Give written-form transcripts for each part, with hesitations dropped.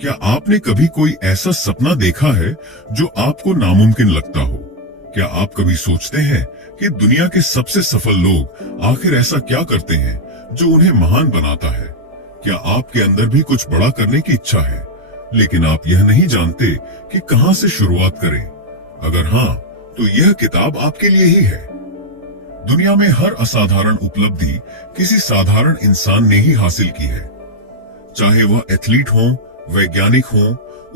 क्या आपने कभी कोई ऐसा सपना देखा है जो आपको नामुमकिन लगता हो? क्या आप कभी सोचते हैं कि दुनिया के सबसे सफल लोग आखिर ऐसा क्या करते हैं जो उन्हें महान बनाता है? क्या आपके अंदर भी कुछ बड़ा करने की इच्छा है, लेकिन आप यह नहीं जानते कि कहां से शुरुआत करें? अगर हाँ, तो यह किताब आपके लिए ही है। दुनिया में हर असाधारण उपलब्धि किसी साधारण इंसान ने ही हासिल की है। चाहे वह एथलीट हो, वैज्ञानिक हो,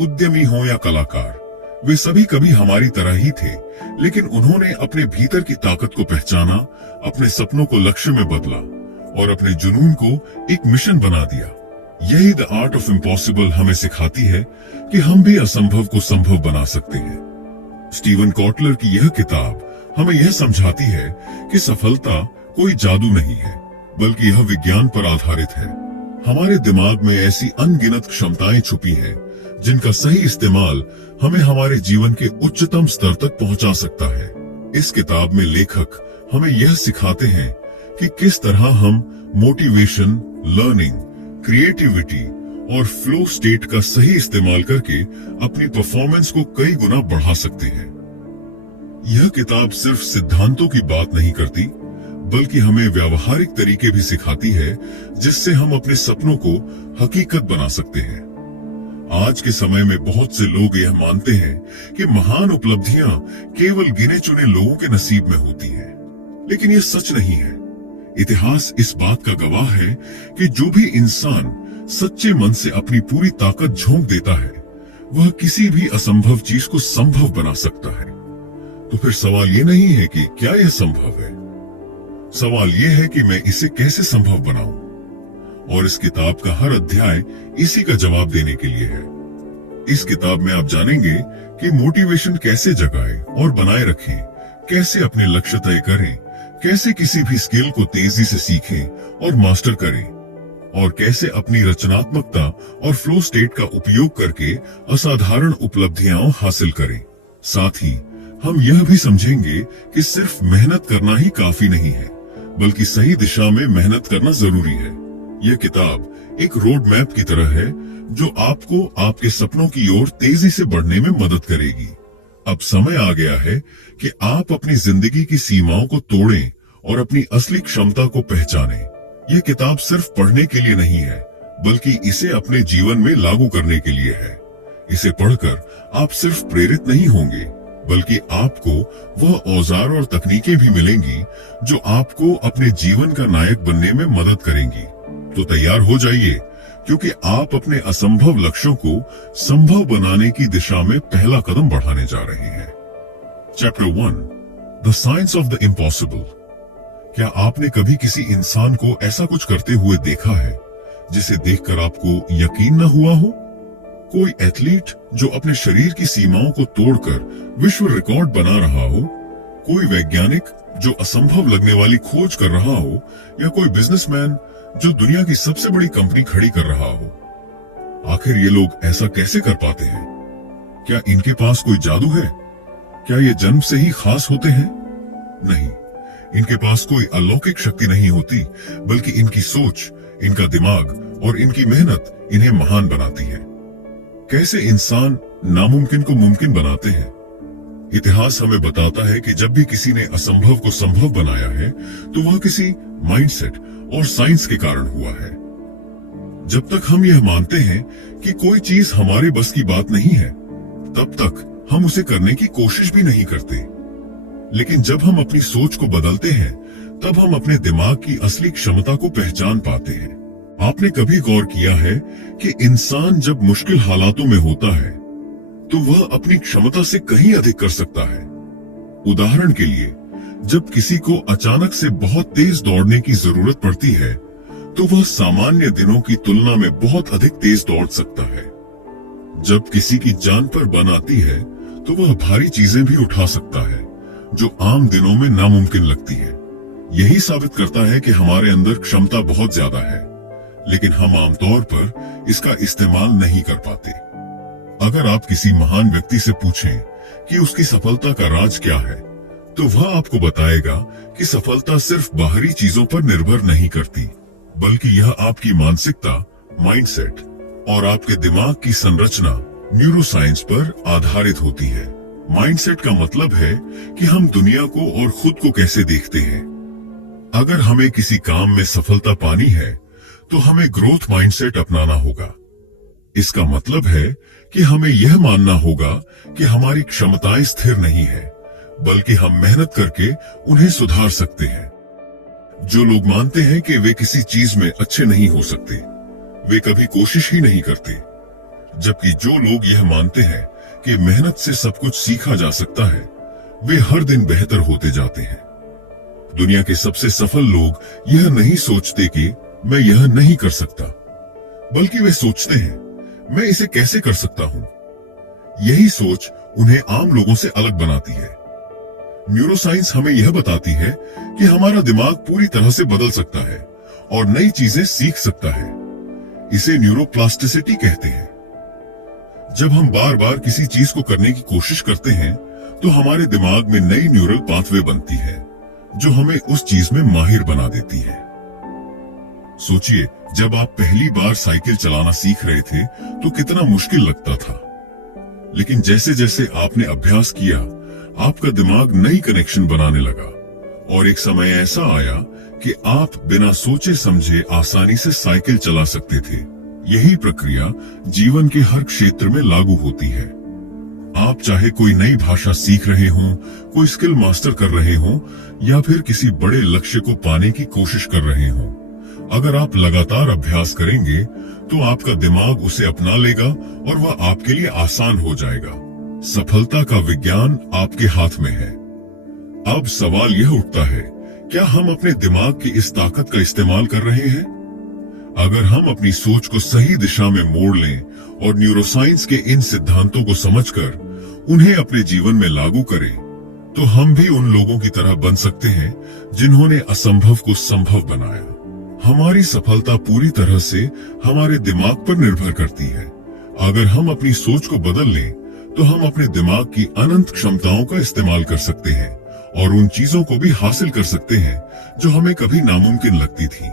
उद्यमी हो या कलाकार, वे सभी कभी हमारी तरह ही थे, लेकिन उन्होंने अपने भीतर की ताकत को पहचाना, अपने सपनों को लक्ष्य में बदला और अपने जुनून को एक मिशन बना दिया। यही द आर्ट ऑफ इम्पॉसिबल हमें सिखाती है कि हम भी असंभव को संभव बना सकते हैं। स्टीवन कॉटलर की यह किताब हमें यह समझाती है कि सफलता कोई जादू नहीं है, बल्कि यह विज्ञान पर आधारित है। हमारे दिमाग में ऐसी अनगिनत क्षमताएं छुपी हैं, जिनका सही इस्तेमाल हमें हमारे जीवन के उच्चतम स्तर तक पहुंचा सकता है। इस किताब में लेखक हमें यह सिखाते हैं कि किस तरह हम मोटिवेशन, लर्निंग, क्रिएटिविटी और फ्लो स्टेट का सही इस्तेमाल करके अपनी परफॉर्मेंस को कई गुना बढ़ा सकते हैं। यह किताब सिर्फ सिद्धांतों की बात नहीं करती, बल्कि हमें व्यावहारिक तरीके भी सिखाती है, जिससे हम अपने सपनों को हकीकत बना सकते हैं। आज के समय में बहुत से लोग यह मानते हैं कि महान उपलब्धियां केवल गिने चुने लोगों के नसीब में होती हैं, लेकिन यह सच नहीं है। इतिहास इस बात का गवाह है कि जो भी इंसान सच्चे मन से अपनी पूरी ताकत झोंक देता है, वह किसी भी असंभव चीज को संभव बना सकता है। तो फिर सवाल ये नहीं है कि क्या यह संभव है, सवाल यह है कि मैं इसे कैसे संभव बनाऊं। और इस किताब का हर अध्याय इसी का जवाब देने के लिए है। इस किताब में आप जानेंगे कि मोटिवेशन कैसे जगाएं और बनाए रखें, कैसे अपने लक्ष्य तय करें, कैसे किसी भी स्किल को तेजी से सीखें और मास्टर करें, और कैसे अपनी रचनात्मकता और फ्लो स्टेट का उपयोग करके असाधारण उपलब्धियां हासिल करें। साथ ही हम यह भी समझेंगे कि सिर्फ मेहनत करना ही काफी नहीं है, बल्कि सही दिशा में मेहनत करना जरूरी है। यह किताब एक रोड मैप की तरह है, जो आपको आपके सपनों की ओर तेजी से बढ़ने में मदद करेगी। अब समय आ गया है कि आप अपनी जिंदगी की सीमाओं को तोड़ें और अपनी असली क्षमता को पहचानें। यह किताब सिर्फ पढ़ने के लिए नहीं है, बल्कि इसे अपने जीवन में लागू करने के लिए है। इसे पढ़कर आप सिर्फ प्रेरित नहीं होंगे, बल्कि आपको वह औजार और तकनीकें भी मिलेंगी जो आपको अपने जीवन का नायक बनने में मदद करेंगी। तो तैयार हो जाइए, क्योंकि आप अपने असंभव लक्ष्यों को संभव बनाने की दिशा में पहला कदम बढ़ाने जा रहे हैं। Chapter 1, the science of the impossible. क्या आपने कभी किसी इंसान को ऐसा कुछ करते हुए देखा है जिसे देखकर आपको यकीन न हुआ हो? कोई एथलीट जो अपने शरीर की सीमाओं को तोड़कर विश्व रिकॉर्ड बना रहा हो, कोई वैज्ञानिक जो असंभव लगने वाली खोज कर रहा हो, या कोई बिजनेसमैन जो दुनिया की सबसे बड़ी कंपनी खड़ी कर रहा हो। आखिर ये लोग ऐसा कैसे कर पाते हैं? क्या इनके पास कोई जादू है? क्या ये जन्म से ही खास होते हैं? नहीं, इनके पास कोई अलौकिक शक्ति नहीं होती, बल्कि इनकी सोच, इनका दिमाग और इनकी मेहनत इन्हें महान बनाती है। कैसे इंसान नामुमकिन को मुमकिन बनाते हैं? इतिहास हमें बताता है कि जब भी किसी ने असंभव को संभव बनाया है, तो वह किसी माइंडसेट और साइंस के कारण हुआ है। जब तक हम यह मानते हैं कि कोई चीज हमारे बस की बात नहीं है, तब तक हम उसे करने की कोशिश भी नहीं करते। लेकिन जब हम अपनी सोच को बदलते हैं, तब हम अपने दिमाग की असली क्षमता को पहचान पाते हैं। आपने कभी गौर किया है कि इंसान जब मुश्किल हालातों में होता है, तो वह अपनी क्षमता से कहीं अधिक कर सकता है। उदाहरण के लिए, जब किसी को अचानक से बहुत तेज दौड़ने की जरूरत पड़ती है, तो वह सामान्य दिनों की तुलना में बहुत अधिक तेज दौड़ सकता है। जब किसी की जान पर बन आती है, तो वह भारी चीजें भी उठा सकता है, जो आम दिनों में नामुमकिन लगती है। यही साबित करता है कि हमारे अंदर क्षमता बहुत ज्यादा है, लेकिन हम आमतौर पर इसका इस्तेमाल नहीं कर पाते। अगर आप किसी महान व्यक्ति से पूछें कि उसकी सफलता का राज क्या है, तो वह आपको बताएगा कि सफलता सिर्फ बाहरी चीजों पर निर्भर नहीं करती, बल्कि यह आपकी मानसिकता, माइंडसेट और आपके दिमाग की संरचना न्यूरोसाइंस पर आधारित होती है। माइंडसेट का मतलब है कि हम दुनिया को और खुद को कैसे देखते हैं। अगर हमें किसी काम में सफलता पानी है तो हमें ग्रोथ माइंडसेट अपनाना होगा। इसका मतलब है कि हमें यह मानना होगा कि हमारी क्षमताएं स्थिर नहीं है, बल्कि हम मेहनत करके उन्हें सुधार सकते हैं। जो लोग मानते हैं कि वे किसी चीज में अच्छे नहीं हो सकते, वे कभी कोशिश ही नहीं करते। जबकि जो लोग यह मानते हैं कि मेहनत से सब कुछ सीखा जा सकता है, वे हर दिन बेहतर होते जाते हैं। दुनिया के सबसे सफल लोग यह नहीं सोचते कि मैं यह नहीं कर सकता, बल्कि वे सोचते हैं मैं इसे कैसे कर सकता हूं। यही सोच उन्हें आम लोगों से अलग बनाती है। न्यूरोसाइंस हमें यह बताती है कि हमारा दिमाग पूरी तरह से बदल सकता है और नई चीजें सीख सकता है। इसे न्यूरोप्लास्टिसिटी कहते हैं। जब हम बार बार किसी चीज को करने की कोशिश करते हैं तो हमारे दिमाग में नई न्यूरल पाथवे बनती है जो हमें उस चीज में माहिर बना देती है। सोचिए, जब आप पहली बार साइकिल चलाना सीख रहे थे तो कितना मुश्किल लगता था, लेकिन जैसे जैसे आपने अभ्यास किया, आपका दिमाग नई कनेक्शन बनाने लगा और एक समय ऐसा आया कि आप बिना सोचे समझे आसानी से साइकिल चला सकते थे। यही प्रक्रिया जीवन के हर क्षेत्र में लागू होती है। आप चाहे कोई नई भाषा सीख रहे हों, कोई स्किल मास्टर कर रहे हों या फिर किसी बड़े लक्ष्य को पाने की कोशिश कर रहे हों, अगर आप लगातार अभ्यास करेंगे तो आपका दिमाग उसे अपना लेगा और वह आपके लिए आसान हो जाएगा। सफलता का विज्ञान आपके हाथ में है। अब सवाल यह उठता है, क्या हम अपने दिमाग की इस ताकत का इस्तेमाल कर रहे हैं? अगर हम अपनी सोच को सही दिशा में मोड़ लें और न्यूरोसाइंस के इन सिद्धांतों को समझकर उन्हें अपने जीवन में लागू करें, तो हम भी उन लोगों की तरह बन सकते हैं जिन्होंने असंभव को संभव बनाया। हमारी सफलता पूरी तरह से हमारे दिमाग पर निर्भर करती है। अगर हम अपनी सोच को बदल लें तो हम अपने दिमाग की अनंत क्षमताओं का इस्तेमाल कर सकते हैं और उन चीजों को भी हासिल कर सकते हैं जो हमें कभी नामुमकिन लगती थी।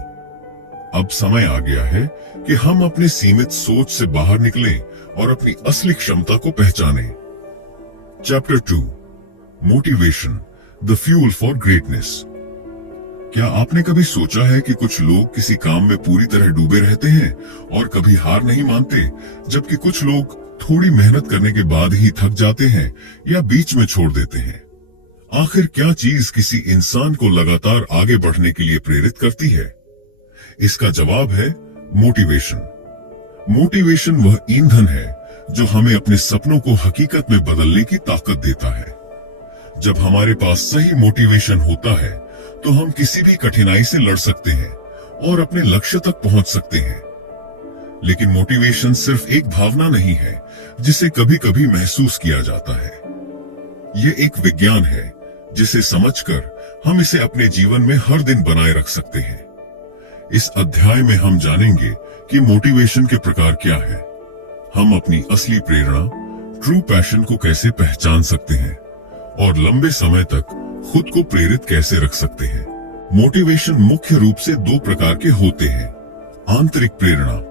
अब समय आ गया है कि हम अपने सीमित सोच से बाहर निकलें और अपनी असली क्षमता को पहचानें। Chapter 2, motivation, the fuel for greatness. क्या आपने कभी सोचा है कि कुछ लोग किसी काम में पूरी तरह डूबे रहते हैं और कभी हार नहीं मानते, जबकि कुछ लोग थोड़ी मेहनत करने के बाद ही थक जाते हैं या बीच में छोड़ देते हैं? आखिर क्या चीज किसी इंसान को लगातार आगे बढ़ने के लिए प्रेरित करती है? इसका जवाब है मोटिवेशन। मोटिवेशन वह ईंधन है जो हमें अपने सपनों को हकीकत में बदलने की ताकत देता है। जब हमारे पास सही मोटिवेशन होता है तो हम किसी भी कठिनाई से लड़ सकते हैं और अपने लक्ष्य तक पहुंच सकते हैं। लेकिन मोटिवेशन सिर्फ एक भावना नहीं है जिसे कभी कभी महसूस किया जाता है। यह एक विज्ञान है जिसे समझकर हम इसे अपने जीवन में हर दिन बनाए रख सकते हैं। इस अध्याय में हम जानेंगे कि मोटिवेशन के प्रकार क्या है, हम अपनी असली प्रेरणा, ट्रू पैशन को कैसे पहचान सकते हैं और लंबे समय तक खुद को प्रेरित कैसे रख सकते हैं। मोटिवेशन मुख्य रूप से दो प्रकार के होते हैं। आंतरिक प्रेरणा,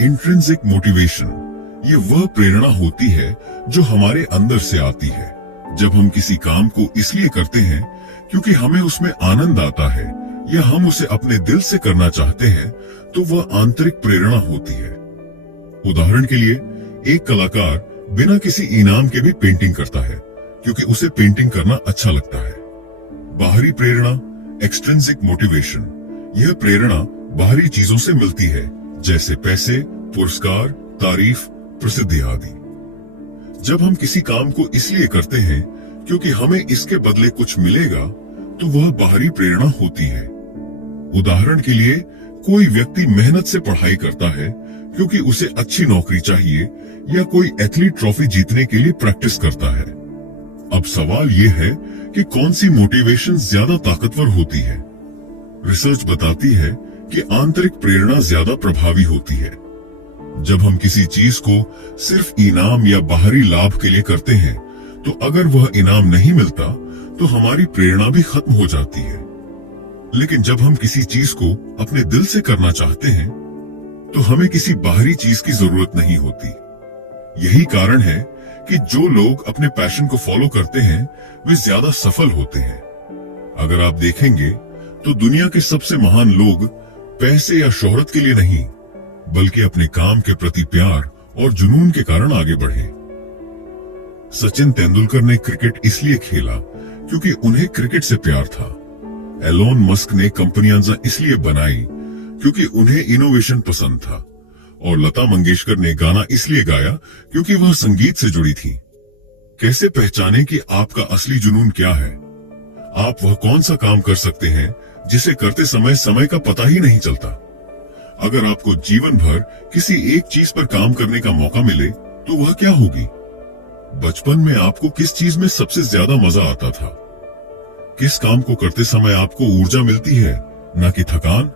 इंट्रिंसिक मोटिवेशन, ये वह प्रेरणा होती है जो हमारे अंदर से आती है। जब हम किसी काम को इसलिए करते हैं क्योंकि हमें उसमें आनंद आता है या हम उसे अपने दिल से करना चाहते हैं, तो वह आंतरिक प्रेरणा होती है। उदाहरण के लिए, एक कलाकार बिना किसी इनाम के भी पेंटिंग करता है क्योंकि उसे पेंटिंग करना अच्छा लगता है। बाहरी प्रेरणा, एक्सट्रिंसिक मोटिवेशन, यह प्रेरणा बाहरी चीजों से मिलती है, जैसे पैसे, पुरस्कार, तारीफ, प्रसिद्धि आदि। जब हम किसी काम को इसलिए करते हैं क्योंकि हमें इसके बदले कुछ मिलेगा, तो वह बाहरी प्रेरणा होती है। उदाहरण के लिए, कोई व्यक्ति मेहनत से पढ़ाई करता है क्योंकि उसे अच्छी नौकरी चाहिए या कोई एथलीट ट्रॉफी जीतने के लिए प्रैक्टिस करता है। अब सवाल यह है कि कौन सी मोटिवेशन ज्यादा ताकतवर होती है? रिसर्च बताती है कि आंतरिक प्रेरणा ज्यादा प्रभावी होती है। जब हम किसी चीज को सिर्फ इनाम या बाहरी लाभ के लिए करते हैं, तो अगर वह इनाम नहीं मिलता तो हमारी प्रेरणा भी खत्म हो जाती है। लेकिन जब हम किसी चीज को अपने दिल से करना चाहते हैं, तो हमें किसी बाहरी चीज की जरूरत नहीं होती। यही कारण है कि जो लोग अपने पैशन को फॉलो करते हैं वे ज्यादा सफल होते हैं। अगर आप देखेंगे तो दुनिया के सबसे महान लोग पैसे या शोहरत के लिए नहीं, बल्कि अपने काम के प्रति प्यार और जुनून के कारण आगे बढ़े। सचिन तेंदुलकर ने क्रिकेट इसलिए खेला क्योंकि उन्हें क्रिकेट से प्यार था। एलोन मस्क ने कंपनियां इसलिए बनाई क्योंकि उन्हें इनोवेशन पसंद था। और लता मंगेशकर ने गाना इसलिए गाया क्योंकि वह संगीत से जुड़ी थी। कैसे पहचाने कि आपका असली जुनून क्या है? आप वह कौन सा काम कर सकते हैं जिसे करते समय समय का पता ही नहीं चलता। अगर आपको जीवन भर किसी एक चीज पर काम करने का मौका मिले तो वह क्या होगी? बचपन में आपको किस चीज में सबसे ज्यादा मजा आता था? किस काम को करते समय आपको ऊर्जा मिलती है, न कि थकान?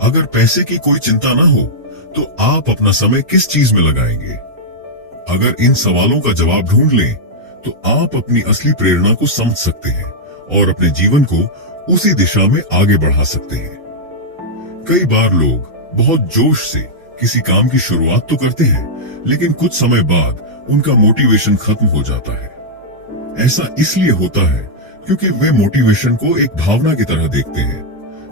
अगर पैसे की कोई चिंता ना हो तो आप अपना समय किस चीज में लगाएंगे? अगर इन सवालों का जवाब ढूंढ लें तो आप अपनी असली प्रेरणा को समझ सकते हैं और अपने जीवन को उसी दिशा में आगे बढ़ा सकते हैं। कई बार लोग बहुत जोश से किसी काम की शुरुआत तो करते हैं, लेकिन कुछ समय बाद उनका मोटिवेशन खत्म हो जाता है। ऐसा इसलिए होता है क्योंकि वे मोटिवेशन को एक भावना की तरह देखते हैं,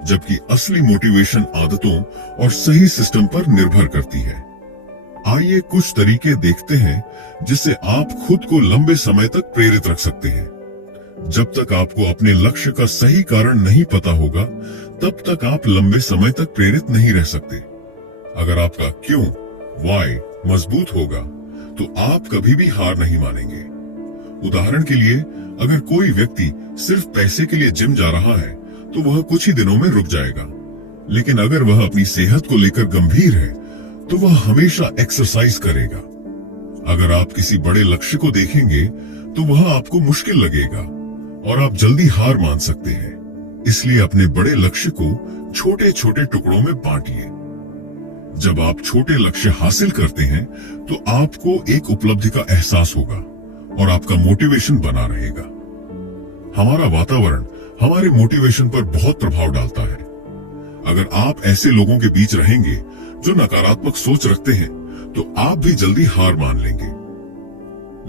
जबकि असली मोटिवेशन आदतों और सही सिस्टम पर निर्भर करती है। आइए कुछ तरीके देखते हैं जिससे आप खुद को लंबे समय तक प्रेरित रख सकते हैं। जब तक आपको अपने लक्ष्य का सही कारण नहीं पता होगा, तब तक आप लंबे समय तक प्रेरित नहीं रह सकते। अगर आपका क्यों, व्हाई मजबूत होगा, तो आप कभी भी हार नहीं मानेंगे। उदाहरण के लिए, अगर कोई व्यक्ति सिर्फ पैसे के लिए जिम जा रहा है, तो वह कुछ ही दिनों में रुक जाएगा। लेकिन अगर वह अपनी सेहत को लेकर गंभीर है, तो वह हमेशा एक्सरसाइज करेगा। अगर आप किसी बड़े लक्ष्य को देखेंगे, तो वह आपको मुश्किल लगेगा और आप जल्दी हार मान सकते हैं। इसलिए अपने बड़े लक्ष्य को छोटे छोटे टुकड़ों में बांटिए। जब आप छोटे लक्ष्य हासिल करते हैं, तो आपको एक उपलब्धि का एहसास होगा और आपका मोटिवेशन बना रहेगा। हमारा वातावरण हमारे मोटिवेशन पर बहुत प्रभाव डालता है। अगर आप ऐसे लोगों के बीच रहेंगे जो नकारात्मक सोच रखते हैं, तो आप भी जल्दी हार मान लेंगे।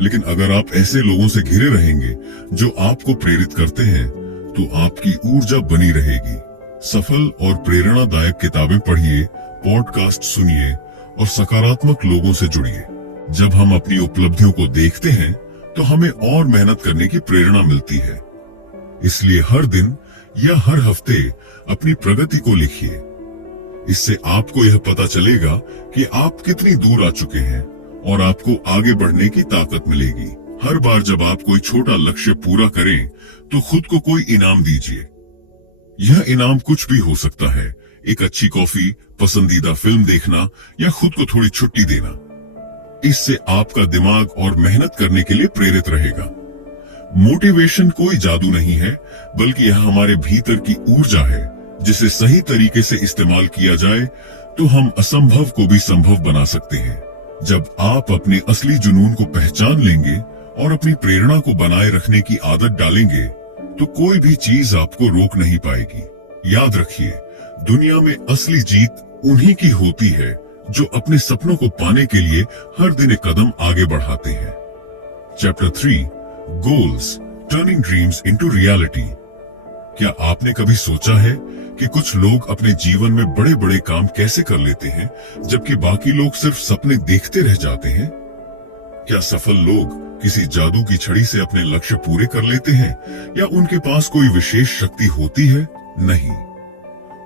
लेकिन अगर आप ऐसे लोगों से घिरे रहेंगे जो आपको प्रेरित करते हैं, तो आपकी ऊर्जा बनी रहेगी। सफल और प्रेरणादायक किताबें पढ़िए, पॉडकास्ट सुनिए और सकारात्मक लोगों से जुड़िए। जब हम अपनी उपलब्धियों को देखते हैं, तो हमें और मेहनत करने की प्रेरणा मिलती है। इसलिए हर दिन या हर हफ्ते अपनी प्रगति को लिखिए। इससे आपको यह पता चलेगा कि आप कितनी दूर आ चुके हैं और आपको आगे बढ़ने की ताकत मिलेगी। हर बार जब आप कोई छोटा लक्ष्य पूरा करें, तो खुद को कोई इनाम दीजिए। यह इनाम कुछ भी हो सकता है, एक अच्छी कॉफी, पसंदीदा फिल्म देखना या खुद को थोड़ी छुट्टी देना। इससे आपका दिमाग और मेहनत करने के लिए प्रेरित रहेगा। मोटिवेशन कोई जादू नहीं है, बल्कि यह हमारे भीतर की ऊर्जा है, जिसे सही तरीके से इस्तेमाल किया जाए तो हम असंभव को भी संभव बना सकते हैं। जब आप अपने असली जुनून को पहचान लेंगे और अपनी प्रेरणा को बनाए रखने की आदत डालेंगे, तो कोई भी चीज आपको रोक नहीं पाएगी। याद रखिए, दुनिया में असली जीत उन्हीं की होती है जो अपने सपनों को पाने के लिए हर दिन एक कदम आगे बढ़ाते हैं। Chapter 3, goals, turning dreams into reality. क्या आपने कभी सोचा है कि कुछ लोग अपने जीवन में बड़े बड़े काम कैसे कर लेते हैं, जबकि बाकी लोग सिर्फ सपने देखते रह जाते हैं? क्या सफल लोग किसी जादू की छड़ी से अपने लक्ष्य पूरे कर लेते हैं, या उनके पास कोई विशेष शक्ति होती है? नहीं,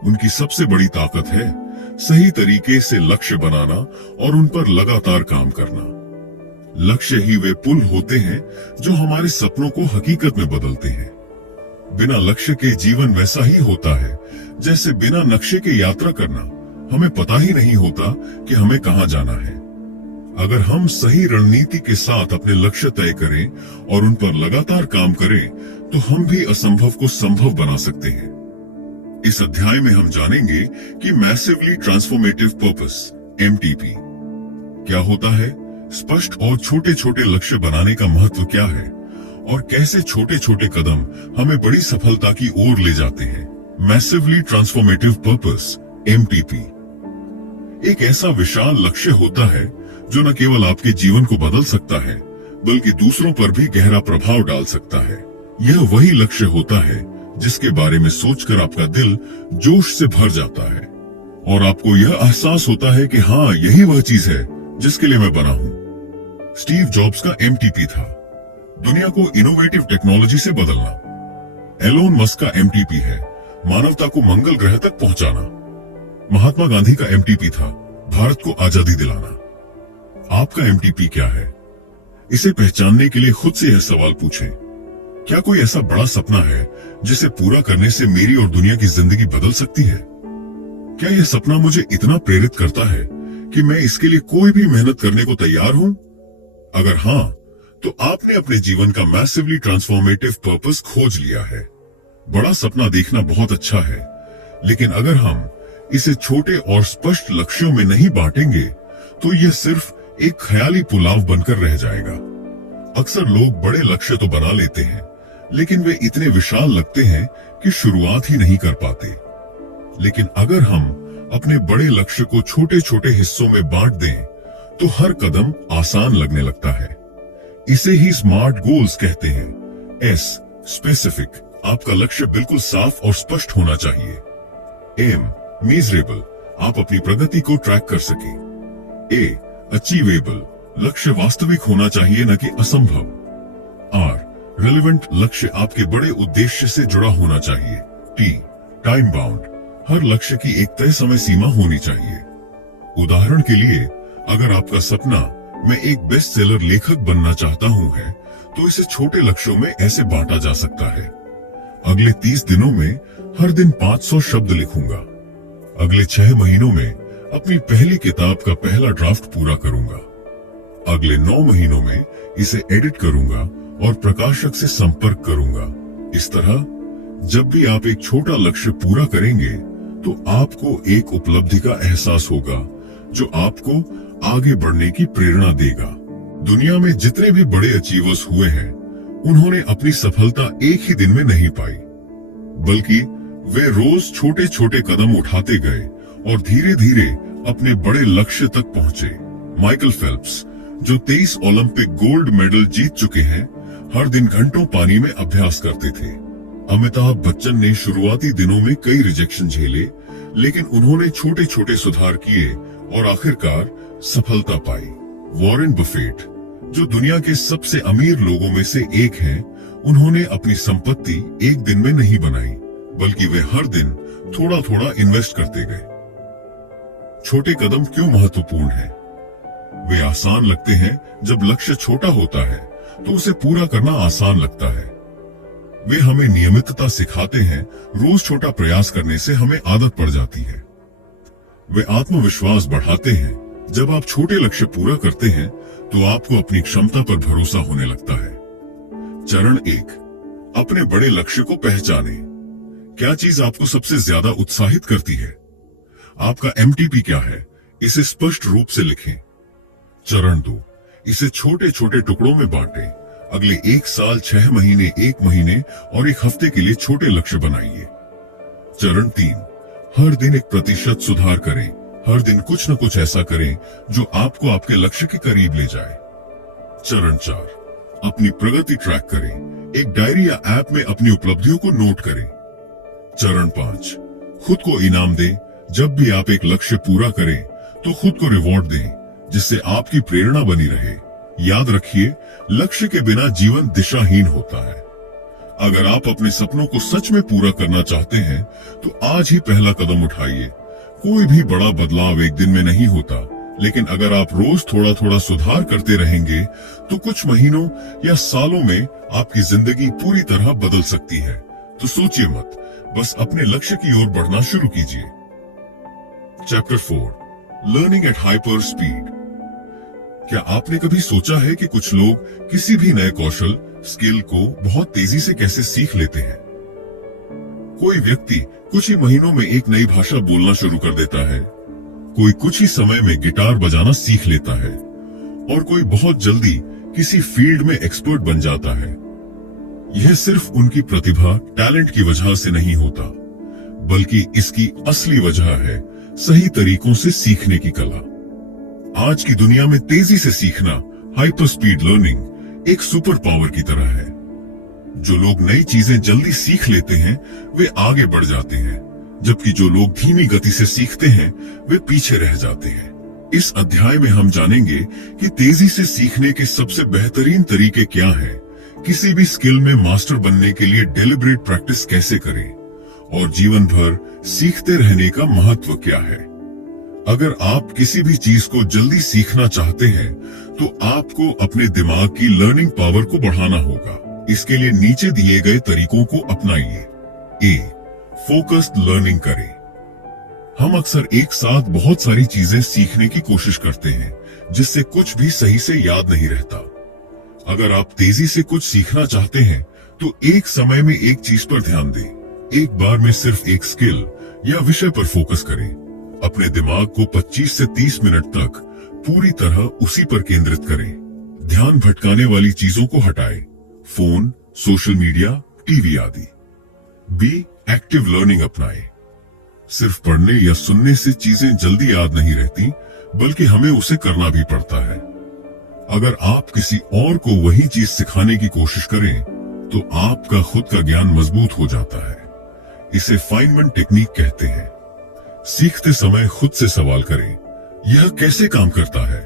उनकी सबसे बड़ी ताकत है सही तरीके से लक्ष्य बनाना और उन पर लगातार काम करना। लक्ष्य ही वे पुल होते हैं जो हमारे सपनों को हकीकत में बदलते हैं। बिना लक्ष्य के जीवन वैसा ही होता है जैसे बिना नक्शे के यात्रा करना। हमें पता ही नहीं होता कि हमें कहां जाना है। अगर हम सही रणनीति के साथ अपने लक्ष्य तय करें और उन पर लगातार काम करें, तो हम भी असंभव को संभव बना सकते हैं। इस अध्याय में हम जानेंगे कि मैसिवली ट्रांसफॉर्मेटिव पर्पस, MTP क्या होता है, स्पष्ट और छोटे छोटे लक्ष्य बनाने का महत्व क्या है, और कैसे छोटे छोटे कदम हमें बड़ी सफलता की ओर ले जाते हैं। Massively transformative purpose, MTP। एक ऐसा विशाल लक्ष्य होता है जो न केवल आपके जीवन को बदल सकता है बल्कि दूसरों पर भी गहरा प्रभाव डाल सकता है। यह वही लक्ष्य होता है जिसके बारे में सोचकर आपका दिल जोश से भर जाता है और आपको यह एहसास होता है कि हाँ, यही वह चीज है जिसके लिए मैं बना हूँ। स्टीव जॉब्स का एमटीपी था दुनिया को इनोवेटिव टेक्नोलॉजी से बदलना। एलोन मस्क का एमटीपी है मानवता को मंगल ग्रह तक पहुंचाना। महात्मा गांधी का एमटीपी था भारत को आजादी दिलाना। आपका एमटीपी क्या है? इसे पहचानने के लिए खुद से यह सवाल पूछें, क्या कोई ऐसा बड़ा सपना है जिसे पूरा करने से मेरी और दुनिया की जिंदगी बदल सकती है? क्या यह सपना मुझे इतना प्रेरित करता है कि मैं इसके लिए कोई भी मेहनत करने को तैयार हूं? अगर हाँ, तो आपने अपने जीवन का मैसिवली ट्रांसफॉर्मेटिव पर्पस खोज लिया है। बड़ा सपना देखना बहुत अच्छा है, लेकिन अगर हम इसे छोटे और स्पष्ट लक्ष्यों में नहीं बांटेंगे तो यह सिर्फ एक ख्याली पुलाव बनकर रह जाएगा। अक्सर लोग बड़े लक्ष्य तो बना लेते हैं, लेकिन वे इतने विशाल लगते हैं कि शुरुआत ही नहीं कर पाते। लेकिन अगर हम अपने बड़े लक्ष्य को छोटे छोटे हिस्सों में बांट दें, तो हर कदम आसान लगने लगता है। इसे ही स्मार्ट गोल्स कहते हैं। एस, स्पेसिफिक, आपका लक्ष्य बिल्कुल साफ और स्पष्ट होना चाहिए। एम, मेजरेबल, आप अपनी प्रगति को ट्रैक कर सकें। ए, अचीवेबल, लक्ष्य वास्तविक होना चाहिए न कि असंभव। आर, रेलेवेंट, लक्ष्य आपके बड़े उद्देश्य से जुड़ा होना चाहिए। टी, टाइम बाउंड, हर लक्ष्य की एक तय समय सीमा होनी चाहिए। उदाहरण के लिए, अगर आपका सपना मैं एक बेस्ट सेलर लेखक बनना चाहता हूं है, तो इसे छोटे लक्ष्यों में ऐसे बांटा जा सकता है। अगले 30 दिनों में हर दिन 500 शब्द लिखूंगा। अगले 6 महीनों में अपनी पहली किताब का पहला ड्राफ्ट पूरा करूंगा। अगले 9 महीनों में इसे एडिट करूंगा और प्रकाशक से संपर्क करूंगा। इस तरह जब भी आप एक छोटा लक्ष्य पूरा करेंगे तो आपको एक उपलब्धि का एहसास होगा जो आपको आगे बढ़ने की प्रेरणा देगा। दुनिया में जितने भी बड़े अचीवर्स हुए हैं, उन्होंने अपनी सफलता एक ही दिन में नहीं पाई, बल्कि वे रोज छोटे छोटे कदम उठाते गए और धीरे धीरे अपने बड़े लक्ष्य तक पहुंचे। माइकल फेल्प्स, जो 23 ओलंपिक गोल्ड मेडल जीत चुके हैं, हर दिन घंटों पानी में अभ्यास करते थे। अमिताभ बच्चन ने शुरुआती दिनों में कई रिजेक्शन झेले, लेकिन उन्होंने छोटे छोटे सुधार किए और आखिरकार सफलता पाई। वॉरेन बफेट, जो दुनिया के सबसे अमीर लोगों में से एक हैं, उन्होंने अपनी संपत्ति एक दिन में नहीं बनाई, बल्कि वे हर दिन थोड़ा थोड़ा इन्वेस्ट करते गए। छोटे कदम क्यों महत्वपूर्ण हैं? वे आसान लगते हैं जब लक्ष्य छोटा होता है तो उसे पूरा करना आसान लगता है। वे हमें नियमितता सिखाते हैं, रोज छोटा प्रयास करने से हमें आदत पड़ जाती है। वे आत्मविश्वास बढ़ाते हैं, जब आप छोटे लक्ष्य पूरा करते हैं तो आपको अपनी क्षमता पर भरोसा होने लगता है। चरण 1, अपने बड़े लक्ष्य को पहचानें। क्या चीज आपको सबसे ज्यादा उत्साहित करती है? आपका एमटीपी क्या है? इसे स्पष्ट रूप से लिखें। चरण 2, इसे छोटे छोटे टुकड़ों में बांटें। अगले 1 साल, 6 महीने, 1 महीने और 1 हफ्ते के लिए छोटे लक्ष्य बनाइए। चरण 3, हर दिन 1% सुधार करें। हर दिन कुछ न कुछ ऐसा करें जो आपको आपके लक्ष्य के करीब ले जाए। चरण 4, अपनी प्रगति ट्रैक करें। एक डायरी या ऐप में अपनी उपलब्धियों को नोट करें। चरण 5, खुद को इनाम दें। जब भी आप एक लक्ष्य पूरा करें तो खुद को रिवॉर्ड दें, जिससे आपकी प्रेरणा बनी रहे। याद रखिए, लक्ष्य के बिना जीवन दिशाहीन होता है। अगर आप अपने सपनों को सच में पूरा करना चाहते हैं तो आज ही पहला कदम उठाइए। कोई भी बड़ा बदलाव एक दिन में नहीं होता, लेकिन अगर आप रोज थोड़ा थोड़ा सुधार करते रहेंगे तो कुछ महीनों या सालों में आपकी जिंदगी पूरी तरह बदल सकती है। तो सोचिए मत, बस अपने लक्ष्य की ओर बढ़ना शुरू कीजिए। Chapter 4, learning at hyper speed. क्या आपने कभी सोचा है कि कुछ लोग किसी भी नए कौशल, स्किल को बहुत तेजी से कैसे सीख लेते हैं? कोई व्यक्ति कुछ ही महीनों में एक नई भाषा बोलना शुरू कर देता है, कोई कुछ ही समय में गिटार बजाना सीख लेता है और कोई बहुत जल्दी किसी फील्ड में एक्सपर्ट बन जाता है। यह सिर्फ उनकी प्रतिभा, टैलेंट की वजह से नहीं होता, बल्कि इसकी असली वजह है सही तरीकों से सीखने की कला। आज की दुनिया में तेजी से सीखना, हाइपर स्पीड लर्निंग, एक सुपर पावर की तरह है। जो लोग नई चीजें जल्दी सीख लेते हैं वे आगे बढ़ जाते हैं, जबकि जो लोग धीमी गति से सीखते हैं वे पीछे रह जाते हैं। इस अध्याय में हम जानेंगे कि तेजी से सीखने के सबसे बेहतरीन तरीके क्या हैं, किसी भी स्किल में मास्टर बनने के लिए डेलिब्रेट प्रैक्टिस कैसे करें और जीवन भर सीखते रहने का महत्व क्या है। अगर आप किसी भी चीज को जल्दी सीखना चाहते हैं तो आपको अपने दिमाग की लर्निंग पावर को बढ़ाना होगा। इसके लिए नीचे दिए गए तरीकों को अपनाइए। ए, फोकस्ड लर्निंग करें। हम अक्सर एक साथ बहुत सारी चीजें सीखने की कोशिश करते हैं, जिससे कुछ भी सही से याद नहीं रहता। अगर आप तेजी से कुछ सीखना चाहते हैं तो एक समय में एक चीज पर ध्यान दें। एक बार में सिर्फ एक स्किल या विषय पर फोकस करें। अपने दिमाग को 25 से 30 मिनट तक पूरी तरह उसी पर केंद्रित करें। ध्यान भटकाने वाली चीजों को हटाएं, फोन, सोशल मीडिया, टीवी आदि। बी, एक्टिव लर्निंग अपनाएं। सिर्फ पढ़ने या सुनने से चीजें जल्दी याद नहीं रहती, बल्कि हमें उसे करना भी पड़ता है। अगर आप किसी और को वही चीज सिखाने की कोशिश करें तो आपका खुद का ज्ञान मजबूत हो जाता है। इसे फाइनमेंट टेक्निक कहते हैं। सीखते समय खुद से सवाल करें, यह कैसे काम करता है?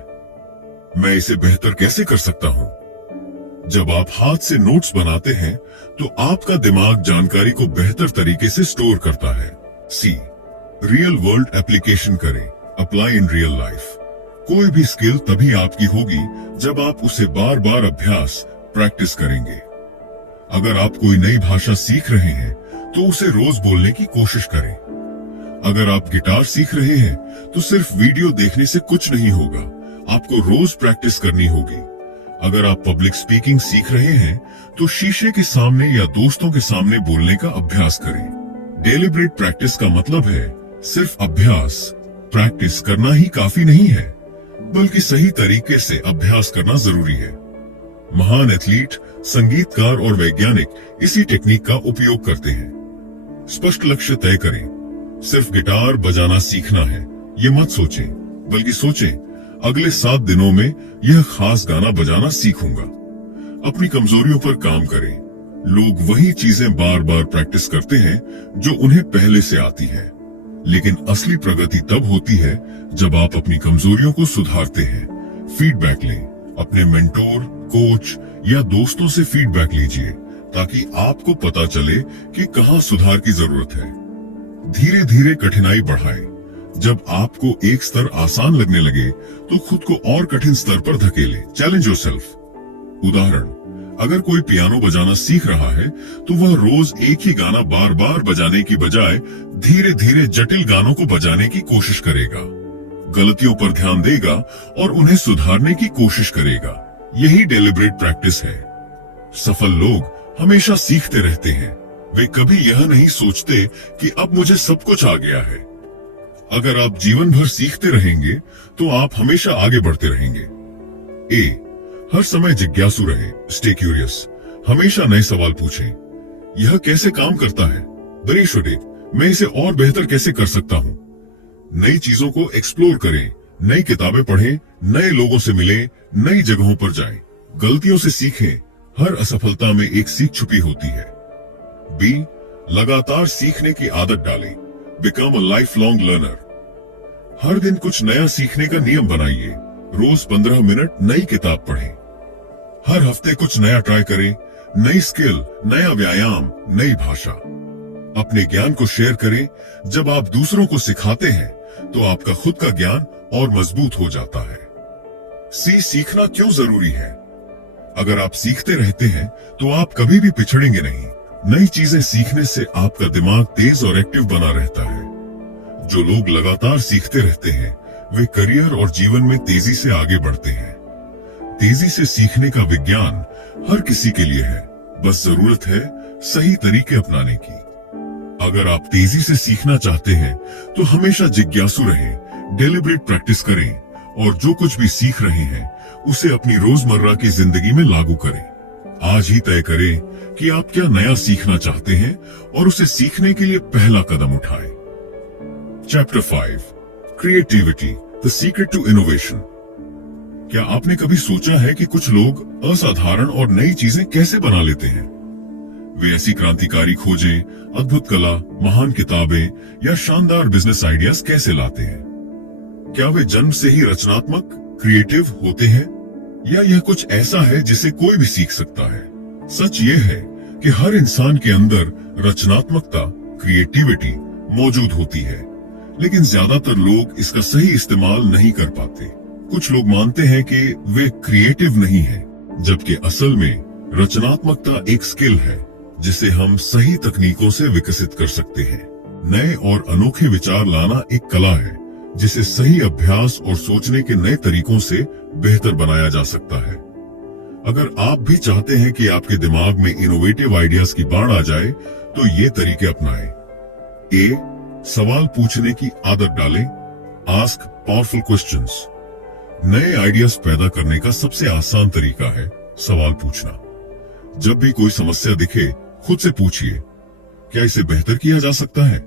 मैं इसे बेहतर कैसे कर सकता हूं? जब आप हाथ से नोट्स बनाते हैं तो आपका दिमाग जानकारी को बेहतर तरीके से स्टोर करता है। सी, रियल वर्ल्ड एप्लीकेशन करें। Apply in real life. कोई भी स्किल तभी आपकी होगी जब आप उसे बार बार अभ्यास, प्रैक्टिस करेंगे। अगर आप कोई नई भाषा सीख रहे हैं तो उसे रोज बोलने की कोशिश करें। अगर आप गिटार सीख रहे हैं तो सिर्फ वीडियो देखने से कुछ नहीं होगा, आपको रोज प्रैक्टिस करनी होगी। अगर आप पब्लिक स्पीकिंग सीख रहे हैं तो शीशे के सामने या दोस्तों के सामने बोलने का अभ्यास करें। डेलिब्रेट प्रैक्टिस का मतलब है सिर्फ अभ्यास, प्रैक्टिस करना ही काफी नहीं है, बल्कि सही तरीके से अभ्यास करना जरूरी है। महान एथलीट, संगीतकार और वैज्ञानिक इसी टेक्निक का उपयोग करते हैं। स्पष्ट लक्ष्य तय करें। सिर्फ गिटार बजाना सीखना है ये मत सोचें, बल्कि सोचें अगले 7 दिनों में यह खास गाना बजाना सीखूंगा। अपनी कमजोरियों पर काम करें। लोग वही चीजें बार बार प्रैक्टिस करते हैं जो उन्हें पहले से आती है, लेकिन असली प्रगति तब होती है जब आप अपनी कमजोरियों को सुधारते हैं। फीडबैक लें। अपने मेंटोर, कोच या दोस्तों से फीडबैक लीजिए ताकि आपको पता चले कि कहां सुधार की जरूरत है। धीरे धीरे कठिनाई बढ़ाएं। जब आपको एक स्तर आसान लगने लगे तो खुद को और कठिन स्तर पर धकेलें। Challenge yourself. उदाहरण, अगर कोई पियानो बजाना सीख रहा है तो वह रोज एक ही गाना बार बार बजाने की बजाय धीरे धीरे जटिल गानों को बजाने की कोशिश करेगा। गलतियों पर ध्यान देगा और उन्हें सुधारने की कोशिश करेगा। यही डेलिब्रेट प्रैक्टिस है। सफल लोग हमेशा सीखते रहते हैं। वे कभी यह नहीं सोचते कि अब मुझे सब कुछ आ गया है। अगर आप जीवन भर सीखते रहेंगे तो आप हमेशा आगे बढ़ते रहेंगे। ए, हर समय जिज्ञासु रहें। Stay curious. हमेशा नए सवाल पूछें। यह कैसे काम करता है? बरीशोडे, मैं इसे और बेहतर कैसे कर सकता हूँ? नई चीजों को एक्सप्लोर करें। नई किताबें पढ़ें, नए लोगों से मिलें, नई जगहों पर जाएं। गलतियों से सीखें। हर असफलता में एक सीख छुपी होती है। बी, लगातार सीखने की आदत डालें। Become a life long learner. हर दिन कुछ नया सीखने का नियम बनाइए। रोज 15 मिनट नई किताब पढ़ें। हर हफ्ते कुछ नया ट्राई करें। नई स्किल, नया व्यायाम, नई भाषा। अपने ज्ञान को शेयर करें। जब आप दूसरों को सिखाते हैं तो आपका खुद का ज्ञान और मजबूत हो जाता है। सी, सीखना क्यों जरूरी है? अगर आप सीखते रहते हैं तो आप कभी भी पिछड़ेंगे नहीं। नई चीजें सीखने से आपका दिमाग तेज और एक्टिव बना रहता है। जो लोग लगातार सीखते रहते हैं वे करियर और जीवन में तेजी से आगे बढ़ते हैं। तेजी से सीखने का विज्ञान हर किसी के लिए है, बस जरूरत है सही तरीके अपनाने की। अगर आप तेजी से सीखना चाहते हैं तो हमेशा जिज्ञासु रहें, डेलिब्रेट प्रैक्टिस करें और जो कुछ भी सीख रहे हैं उसे अपनी रोजमर्रा की जिंदगी में लागू करें। आज ही तय करें कि आप क्या नया सीखना चाहते हैं और उसे सीखने के लिए पहला कदम उठाएं। Chapter 5 creativity, the secret to innovation. क्या आपने कभी सोचा है कि कुछ लोग असाधारण और नई चीजें कैसे बना लेते हैं? वे ऐसी क्रांतिकारी खोजें, अद्भुत कला, महान किताबें या शानदार बिजनेस आइडियाज कैसे लाते हैं? क्या वे जन्म से ही रचनात्मक, क्रिएटिव होते हैं, या यह कुछ ऐसा है जिसे कोई भी सीख सकता है? सच ये है कि हर इंसान के अंदर रचनात्मकता, क्रिएटिविटी मौजूद होती है, लेकिन ज्यादातर लोग इसका सही इस्तेमाल नहीं कर पाते। कुछ लोग मानते हैं कि वे क्रिएटिव नहीं हैं, जबकि असल में रचनात्मकता एक स्किल है जिसे हम सही तकनीकों से विकसित कर सकते हैं। नए और अनोखे विचार लाना एक कला है जिसे सही अभ्यास और सोचने के नए तरीकों से बेहतर बनाया जा सकता है। अगर आप भी चाहते हैं कि आपके दिमाग में इनोवेटिव आइडियाज की बाढ़ आ जाए, तो ये तरीके अपनाएं। ए, सवाल पूछने की आदत डालें। Ask powerful questions. नए आइडियाज पैदा करने का सबसे आसान तरीका है सवाल पूछना। जब भी कोई समस्या दिखे, खुद से पूछिए, क्या इसे बेहतर किया जा सकता है?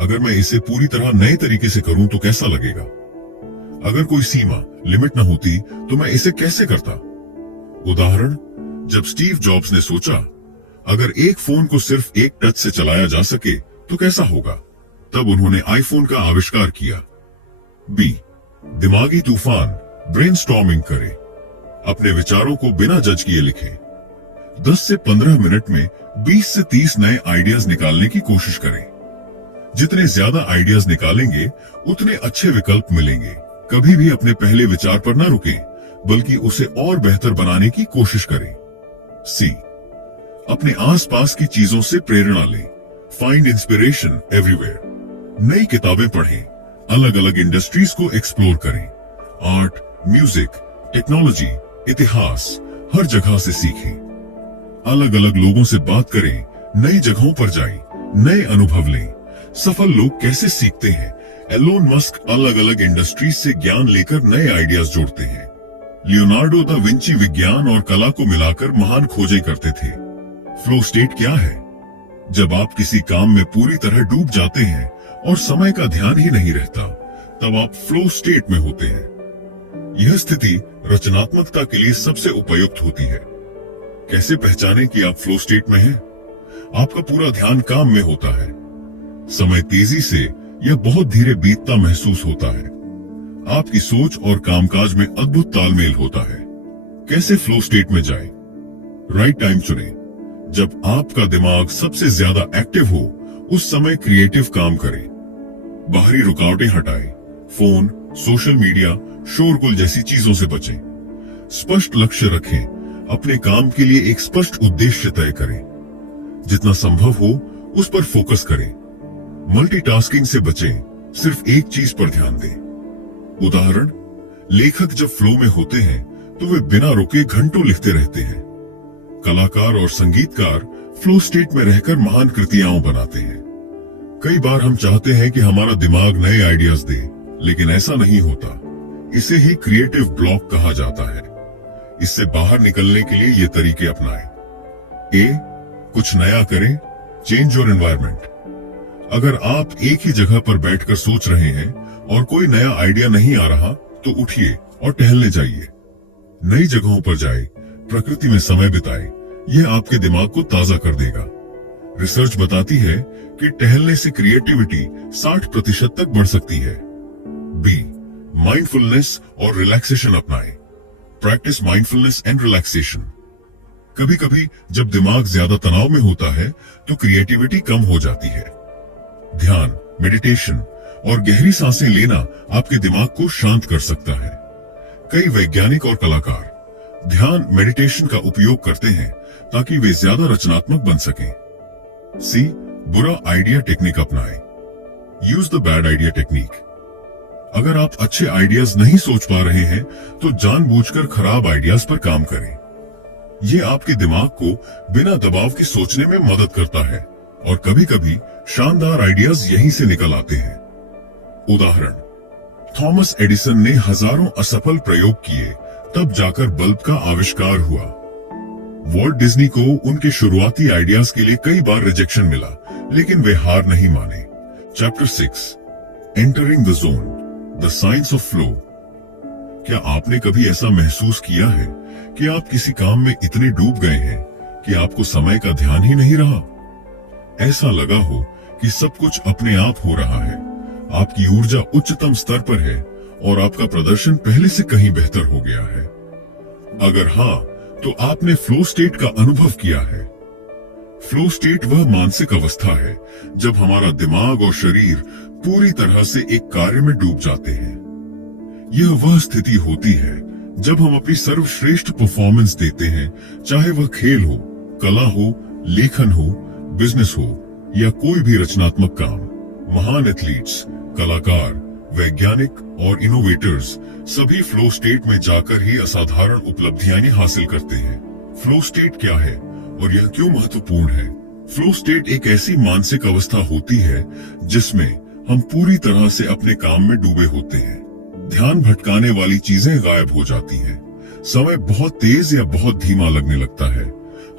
अगर मैं इसे पूरी तरह नए तरीके से करूं तो कैसा लगेगा? अगर कोई सीमा, लिमिट न होती तो मैं इसे कैसे करता? उदाहरण, जब स्टीव जॉब्स ने सोचा, अगर एक फोन को सिर्फ एक टच से चलाया जा सके तो कैसा होगा, तब उन्होंने आईफोन का आविष्कार किया। बी, दिमागी तूफान, ब्रेनस्टॉर्मिंग करें। अपने विचारों को बिना जज किए लिखें। 10 से 15 मिनट में 20 से 30 नए आइडियाज निकालने की कोशिश करें। जितने ज्यादा आइडियाज निकालेंगे, उतने अच्छे विकल्प मिलेंगे। कभी भी अपने पहले विचार पर न रुकें, बल्कि उसे और बेहतर बनाने की कोशिश करें। सी, अपने आसपास की चीजों से प्रेरणा लें। Find inspiration everywhere. नई किताबें पढ़ें, अलग अलग इंडस्ट्रीज को एक्सप्लोर करें। आर्ट, म्यूजिक, टेक्नोलॉजी, इतिहास, हर जगह से सीखें। अलग अलग लोगों से बात करें, नई जगहों पर जाएं, नए अनुभव लें। सफल लोग कैसे सीखते हैं? एलोन मस्क अलग अलग इंडस्ट्रीज से ज्ञान लेकर नए आइडियाज जोड़ते हैं। लियोनार्डो दा विंची विज्ञान और कला को मिलाकर महान खोजें करते थे। फ्लो स्टेट क्या है? जब आप किसी काम में पूरी तरह डूब जाते हैं और समय का ध्यान ही नहीं रहता, तब आप फ्लो स्टेट में होते हैं। यह स्थिति रचनात्मकता के लिए सबसे उपयुक्त होती है। कैसे पहचानें कि आप फ्लो स्टेट में हैं? आपका पूरा ध्यान काम में होता है। समय तेजी से या बहुत धीरे बीतता महसूस होता है। आपकी सोच और कामकाज में अद्भुत तालमेल होता है। कैसे फ्लो स्टेट में जाएं? राइट टाइम चुनें। जब आपका दिमाग सबसे ज्यादा एक्टिव हो, उस समय क्रिएटिव काम करें। बाहरी रुकावटें हटाएं। फोन, सोशल मीडिया, शोरगुल जैसी चीजों से बचें। स्पष्ट लक्ष्य रखें। अपने काम के लिए एक स्पष्ट उद्देश्य तय करें। जितना संभव हो उस पर फोकस करें। मल्टीटास्किंग से बचें, सिर्फ एक चीज पर ध्यान दें। उदाहरण, लेखक जब फ्लो में होते हैं तो वे बिना रुके घंटों लिखते रहते हैं। कलाकार और संगीतकार फ्लो स्टेट में रहकर महान कृतियां बनाते हैं। कई बार हम चाहते हैं कि हमारा दिमाग नए आइडियाज दे, लेकिन ऐसा नहीं होता। इसे ही क्रिएटिव ब्लॉक कहा जाता है। इससे बाहर निकलने के लिए ये तरीके अपनाएं। ए, कुछ नया करें। Change your environment. अगर आप एक ही जगह पर बैठकर सोच रहे हैं और कोई नया आइडिया नहीं आ रहा, तो उठिए और टहलने जाइए। नई जगहों पर जाएं, प्रकृति में समय बिताएं। यह आपके दिमाग को ताजा कर देगा। रिसर्च बताती है कि टहलने से क्रिएटिविटी 60% तक बढ़ सकती है। बी, माइंडफुलनेस और रिलैक्सेशन अपनाएं। Practice mindfulness and relaxation. कभी कभी जब दिमाग ज्यादा तनाव में होता है तो क्रिएटिविटी कम हो जाती है। ध्यान, मेडिटेशन और गहरी सांसें लेना आपके दिमाग को शांत कर सकता है। कई वैज्ञानिक और कलाकार ध्यान, मेडिटेशन का उपयोग करते हैं ताकि वे ज्यादा रचनात्मक बन सकें। सी, बुरा आइडिया टेक्निक अपनाएं। Use the bad idea technique. अगर आप अच्छे आइडियाज नहीं सोच पा रहे हैं तो जानबूझकर खराब आइडियाज पर काम करें। यह आपके दिमाग को बिना दबाव के सोचने में मदद करता है और कभी कभी शानदार आइडियाज यहीं से निकल आते हैं। उदाहरण, थॉमस एडिसन ने हजारों असफल प्रयोग किए, तब जाकर बल्ब का आविष्कार हुआ। वॉल्ट डिज्नी को उनके शुरुआती आइडियाज के लिए कई बार रिजेक्शन मिला, लेकिन वे हार नहीं माने। Chapter 6, entering the zone. The science of flow. क्या आपने कभी ऐसा महसूस किया है कि आप किसी काम में इतने डूब गए हैं कि आपको समय का ध्यान ही नहीं रहा? ऐसा लगा हो कि सब कुछ अपने आप हो रहा है, आपकी ऊर्जा उच्चतम स्तर पर है और आपका प्रदर्शन पहले से कहीं बेहतर हो गया है। अगर हाँ, तो आपने फ्लो स्टेट का अनुभव किया है। फ्लो स्टेट वह मानसिक अवस्था है जब हमारा दिमाग और शरीर पूरी तरह से एक कार्य में डूब जाते हैं। यह वह स्थिति होती है जब हम अपनी सर्वश्रेष्ठ परफॉर्मेंस देते हैं, चाहे वह खेल हो, कला हो, लेखन हो, बिजनेस हो या कोई भी रचनात्मक काम। महान एथलीट्स, कलाकार, वैज्ञानिक और इनोवेटर्स सभी फ्लो स्टेट में जाकर ही असाधारण उपलब्धियां हासिल करते हैं। फ्लो स्टेट क्या है और यह क्यों महत्वपूर्ण है? फ्लो स्टेट एक ऐसी मानसिक अवस्था होती है जिसमें हम पूरी तरह से अपने काम में डूबे होते हैं। ध्यान भटकाने वाली चीजें गायब हो जाती हैं। समय बहुत तेज या बहुत धीमा लगने लगता है।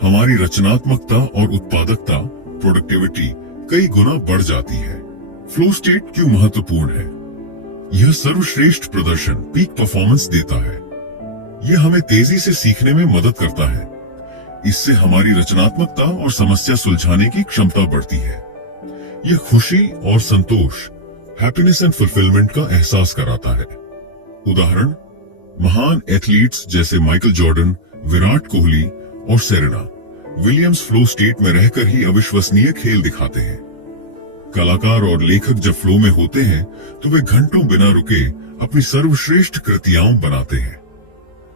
हमारी रचनात्मकता और उत्पादकता, प्रोडक्टिविटी कई गुना बढ़ जाती है। फ्लो स्टेट क्यों महत्वपूर्ण है? यह सर्वश्रेष्ठ प्रदर्शन, पीक परफॉर्मेंस देता है। यह हमें तेजी से सीखने में मदद करता है। इससे हमारी रचनात्मकता और समस्या सुलझाने की क्षमता बढ़ती है। यह खुशी और संतोष, हैप्पीनेस एंड फुलफिलमेंट का एहसास कराता है। उदाहरण, महान एथलीट्स जैसे माइकल जॉर्डन, विराट कोहली और सेरेना विलियम्स फ्लो स्टेट में रहकर ही अविश्वसनीय खेल दिखाते हैं। कलाकार और लेखक जब फ्लो में होते हैं तो वे घंटों बिना रुके अपनी सर्वश्रेष्ठ कृतियां बनाते हैं।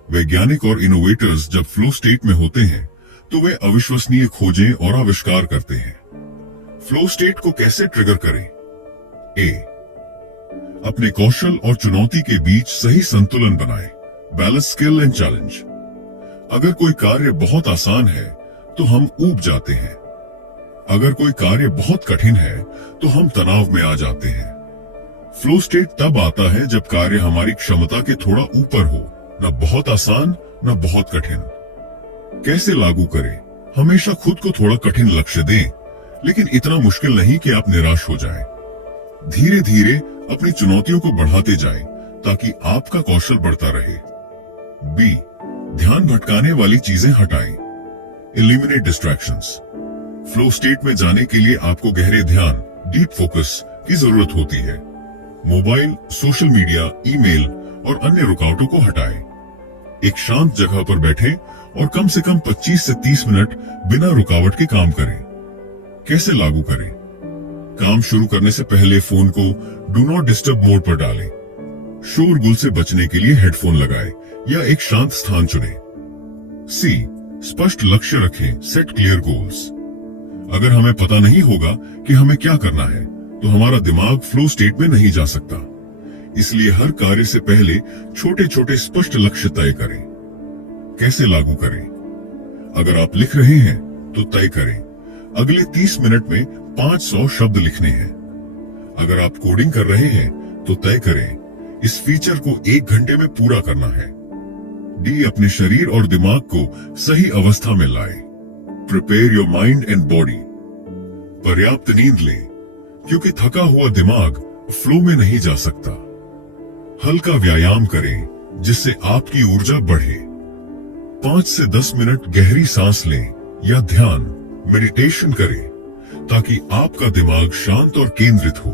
वैज्ञानिक और इनोवेटर्स जब फ्लो स्टेट में होते हैं तो वे अविश्वसनीय खोजें और आविष्कार करते हैं। फ्लो स्टेट को कैसे ट्रिगर करें? ए, अपने कौशल और चुनौती के बीच सही संतुलन बनाएं। Balance skill and challenge. अगर कोई कार्य बहुत आसान है तो हम ऊब जाते हैं। अगर कोई कार्य बहुत कठिन है तो हम तनाव में आ जाते हैं। फ्लो स्टेट तब आता है जब कार्य हमारी क्षमता के थोड़ा ऊपर हो, न बहुत आसान न बहुत कठिन। कैसे लागू करें? हमेशा खुद को थोड़ा कठिन लक्ष्य दें, लेकिन इतना मुश्किल नहीं कि आप निराश हो जाएं। धीरे धीरे अपनी चुनौतियों को बढ़ाते जाएं ताकि आपका कौशल बढ़ता रहे। बी, ध्यान भटकाने वाली चीजें हटाएं। Eliminate distractions. फ्लो स्टेट में जाने के लिए आपको गहरे ध्यान, डीप फोकस की जरूरत होती है। मोबाइल, सोशल मीडिया, ईमेल और अन्य रुकावटों को हटाएं। एक शांत जगह पर बैठें और कम से कम 25 से 30 मिनट बिना रुकावट के काम करें। कैसे लागू करें? काम शुरू करने से पहले फोन को डू नॉट डिस्टर्ब मोड पर डालें। शोरगुल से बचने के लिए हेडफोन लगाएं या एक शांत स्थान चुनें। सी, स्पष्ट लक्ष्य रखें। Set clear goals. अगर हमें पता नहीं होगा कि हमें क्या करना है तो हमारा दिमाग फ्लो स्टेट में नहीं जा सकता। इसलिए हर कार्य से पहले छोटे छोटे स्पष्ट लक्ष्य तय करें। कैसे लागू करें? अगर आप लिख रहे हैं तो तय करें, अगले 30 मिनट में 500 शब्द लिखने हैं। अगर आप कोडिंग कर रहे हैं तो तय करें, इस फीचर को 1 घंटे में पूरा करना है। डी, अपने शरीर और दिमाग को सही अवस्था में लाएं। Prepare your mind and body. पर्याप्त नींद लें, क्योंकि थका हुआ दिमाग फ्लो में नहीं जा सकता। हल्का व्यायाम करें जिससे आपकी ऊर्जा बढ़े। 5 से 10 मिनट गहरी सांस लें या ध्यान, मेडिटेशन करें ताकि आपका दिमाग शांत और केंद्रित हो।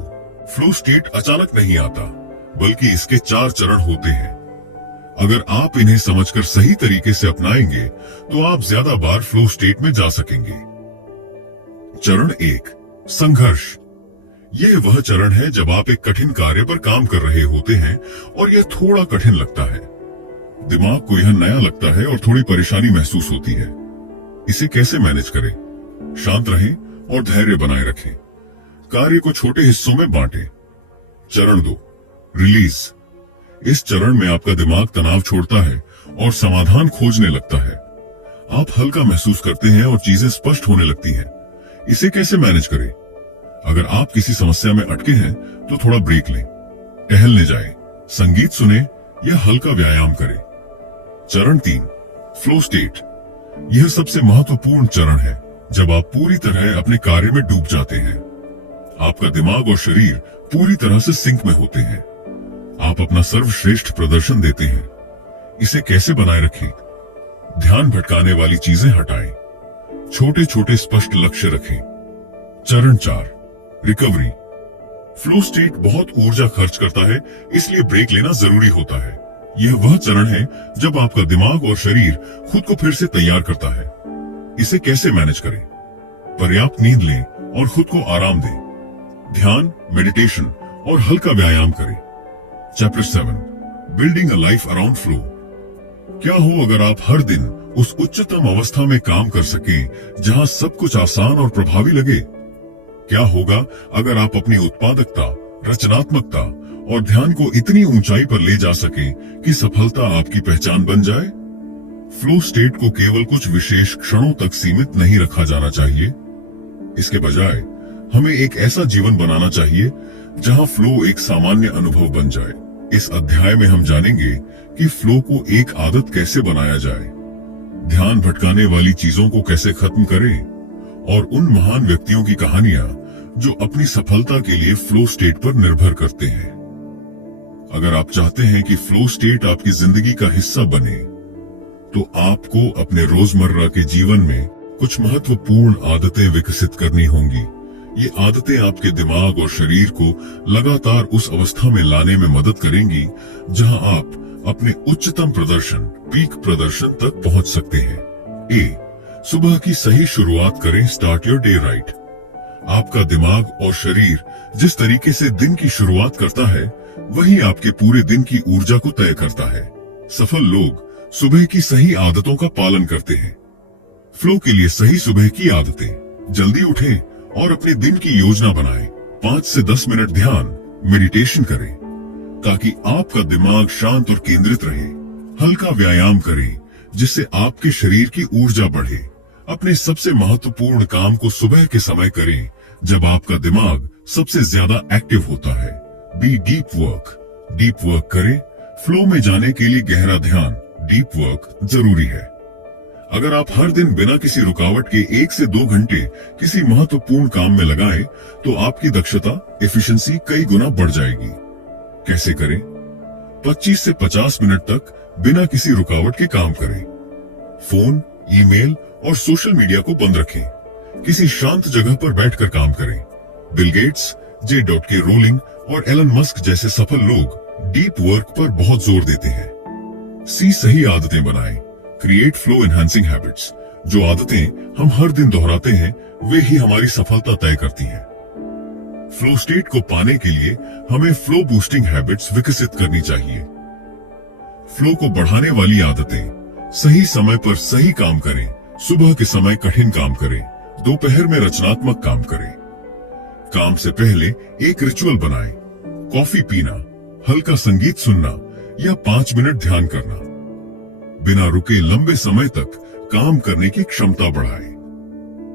फ्लो स्टेट अचानक नहीं आता, बल्कि इसके 4 चरण होते हैं। अगर आप इन्हें समझकर सही तरीके से अपनाएंगे तो आप ज्यादा बार फ्लो स्टेट में जा सकेंगे। चरण 1, संघर्ष। यह वह चरण है जब आप एक कठिन कार्य पर काम कर रहे होते हैं और यह थोड़ा कठिन लगता है। दिमाग को यह नया लगता है और थोड़ी परेशानी महसूस होती है। इसे कैसे मैनेज करें? शांत रहें और धैर्य बनाए रखें। कार्य को छोटे हिस्सों में बांटें। चरण 2, रिलीज। इस चरण में आपका दिमाग तनाव छोड़ता है और समाधान खोजने लगता है। आप हल्का महसूस करते हैं और चीजें स्पष्ट होने लगती हैं। इसे कैसे मैनेज करें? अगर आप किसी समस्या में अटके हैं तो थोड़ा ब्रेक लें, टहलने जाएं, संगीत सुने या हल्का व्यायाम करें। चरण 3, फ्लो स्टेट। यह सबसे महत्वपूर्ण चरण है जब आप पूरी तरह अपने कार्य में डूब जाते हैं। आपका दिमाग और शरीर पूरी तरह से सिंक में होते हैं। आप अपना सर्वश्रेष्ठ प्रदर्शन देते हैं। इसे कैसे बनाए रखें? ध्यान भटकाने वाली चीजें हटाएं। छोटे छोटे स्पष्ट लक्ष्य रखें। चरण 4, रिकवरी। फ्लो स्टेट बहुत ऊर्जा खर्च करता है, इसलिए ब्रेक लेना जरूरी होता है। यह वह चरण है जब आपका दिमाग और शरीर खुद को फिर से तैयार करता है। इसे कैसे मैनेज करें? पर्याप्त नींद लें और खुद को आराम दें। ध्यान, मेडिटेशन और हल्का व्यायाम करें। Chapter 7, building a life around flow. क्या हो अगर आप हर दिन उस उच्चतम अवस्था में काम कर सकें जहां सब कुछ आसान और प्रभावी लगे? क्या होगा अगर आप अपनी उत्पादकता, रचनात्मकता और ध्यान को इतनी ऊंचाई पर ले जा सके कि सफलता आपकी पहचान बन जाए? फ्लो स्टेट को केवल कुछ विशेष क्षणों तक सीमित नहीं रखा जाना चाहिए। इसके बजाय हमें एक ऐसा जीवन बनाना चाहिए जहां फ्लो एक सामान्य अनुभव बन जाए। इस अध्याय में हम जानेंगे कि फ्लो को एक आदत कैसे बनाया जाए, ध्यान भटकाने वाली चीजों को कैसे खत्म करें और उन महान व्यक्तियों की कहानियां जो अपनी सफलता के लिए फ्लो स्टेट पर निर्भर करते हैं। अगर आप चाहते हैं कि फ्लो स्टेट आपकी जिंदगी का हिस्सा बने, तो आपको अपने रोजमर्रा के जीवन में कुछ महत्वपूर्ण आदतें विकसित करनी होंगी। ये आदतें आपके दिमाग और शरीर को लगातार उस अवस्था में लाने में मदद करेंगी जहां आप अपने उच्चतम प्रदर्शन, पीक प्रदर्शन तक पहुंच सकते हैं। ए, सुबह की सही शुरुआत करें। Start your day right. आपका दिमाग और शरीर जिस तरीके से दिन की शुरुआत करता है, वही आपके पूरे दिन की ऊर्जा को तय करता है। सफल लोग सुबह की सही आदतों का पालन करते हैं। फ्लो के लिए सही सुबह की आदतें: जल्दी उठें और अपने दिन की योजना बनाएं। 5 से 10 मिनट ध्यान, मेडिटेशन करें ताकि आपका दिमाग शांत और केंद्रित रहे। हल्का व्यायाम करें जिससे आपके शरीर की ऊर्जा बढ़े। अपने सबसे महत्वपूर्ण काम को सुबह के समय करें जब आपका दिमाग सबसे ज्यादा एक्टिव होता है। B deep work. Deep work करें। फ्लो में जाने के लिए गहरा ध्यान, डीप वर्क जरूरी है। अगर आप हर दिन बिना किसी रुकावट के 1 से 2 घंटे किसी महत्वपूर्ण काम में लगाएं, तो आपकी दक्षता, एफिशिएंसी कई गुना बढ़ जाएगी। कैसे करें? 25 से 50 मिनट तक बिना किसी रुकावट के काम करें। फोन, ईमेल और सोशल मीडिया को बंद रखें। किसी शांत जगह पर बैठकर काम करें। Bill Gates, J.K. रोलिंग और एलन मस्क जैसे सफल लोग डीप वर्क पर बहुत जोर देते हैं। सी, सही आदतें बनाएं। Create flow enhancing habits. जो आदतें हम हर दिन दोहराते हैं, वे ही हमारी सफलता तय करती हैं। फ्लो स्टेट को पाने के लिए हमें फ्लो बूस्टिंग हैबिट्स विकसित करनी चाहिए। फ्लो को बढ़ाने वाली आदतें: सही समय पर सही काम करें। सुबह के समय कठिन काम करें। दोपहर में रचनात्मक काम करें। काम से पहले एक रिचुअल बनाएं। कॉफी पीना, हल्का संगीत सुनना या 5 मिनट ध्यान करना। बिना रुके लंबे समय तक काम करने की क्षमता बढ़ाएं।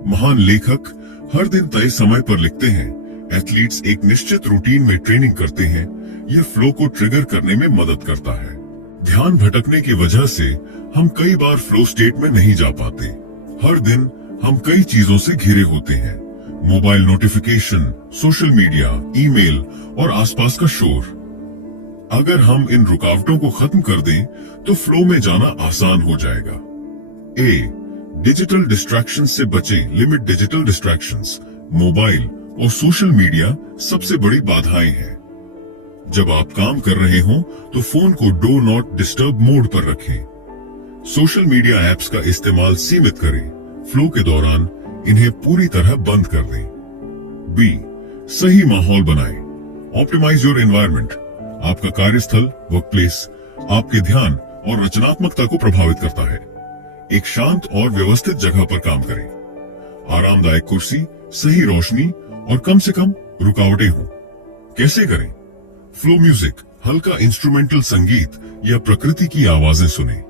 महान लेखक हर दिन तय समय पर लिखते हैं। एथलीट्स एक निश्चित रूटीन में ट्रेनिंग करते हैं। यह फ्लो को ट्रिगर करने में मदद करता है। ध्यान भटकने की वजह से हम कई बार फ्लो स्टेट में नहीं जा पाते। हर दिन हम कई चीजों से घिरे होते हैं। Mobile notification, social media, email और आसपास का शोर। अगर हम इन रुकावटों को खत्म कर दें, तो फ्लो में जाना आसान हो जाएगा। ए, डिजिटल डिस्ट्रैक्शन से बचें। Limit digital distractions. मोबाइल और सोशल मीडिया सबसे बड़ी बाधाएं हैं। जब आप काम कर रहे हों, तो फोन को डू नॉट डिस्टर्ब मोड पर रखें। सोशल मीडिया ऐप्स का इस्तेमाल सीमित करें। फ्लो के दौरान इन्हें पूरी तरह बंद कर दें। बी, सही माहौल बनाएं। Optimise your environment. आपका कार्यस्थल, वर्कप्लेस आपके ध्यान और रचनात्मकता को प्रभावित करता है। एक शांत और व्यवस्थित जगह पर काम करें। आरामदायक कुर्सी, सही रोशनी और कम से कम रुकावटें हों। कैसे करें? फ्लो म्यूजिक, हल्का इंस्ट्रूमेंटल संगीत या प्रकृति की आवाजें सुनें।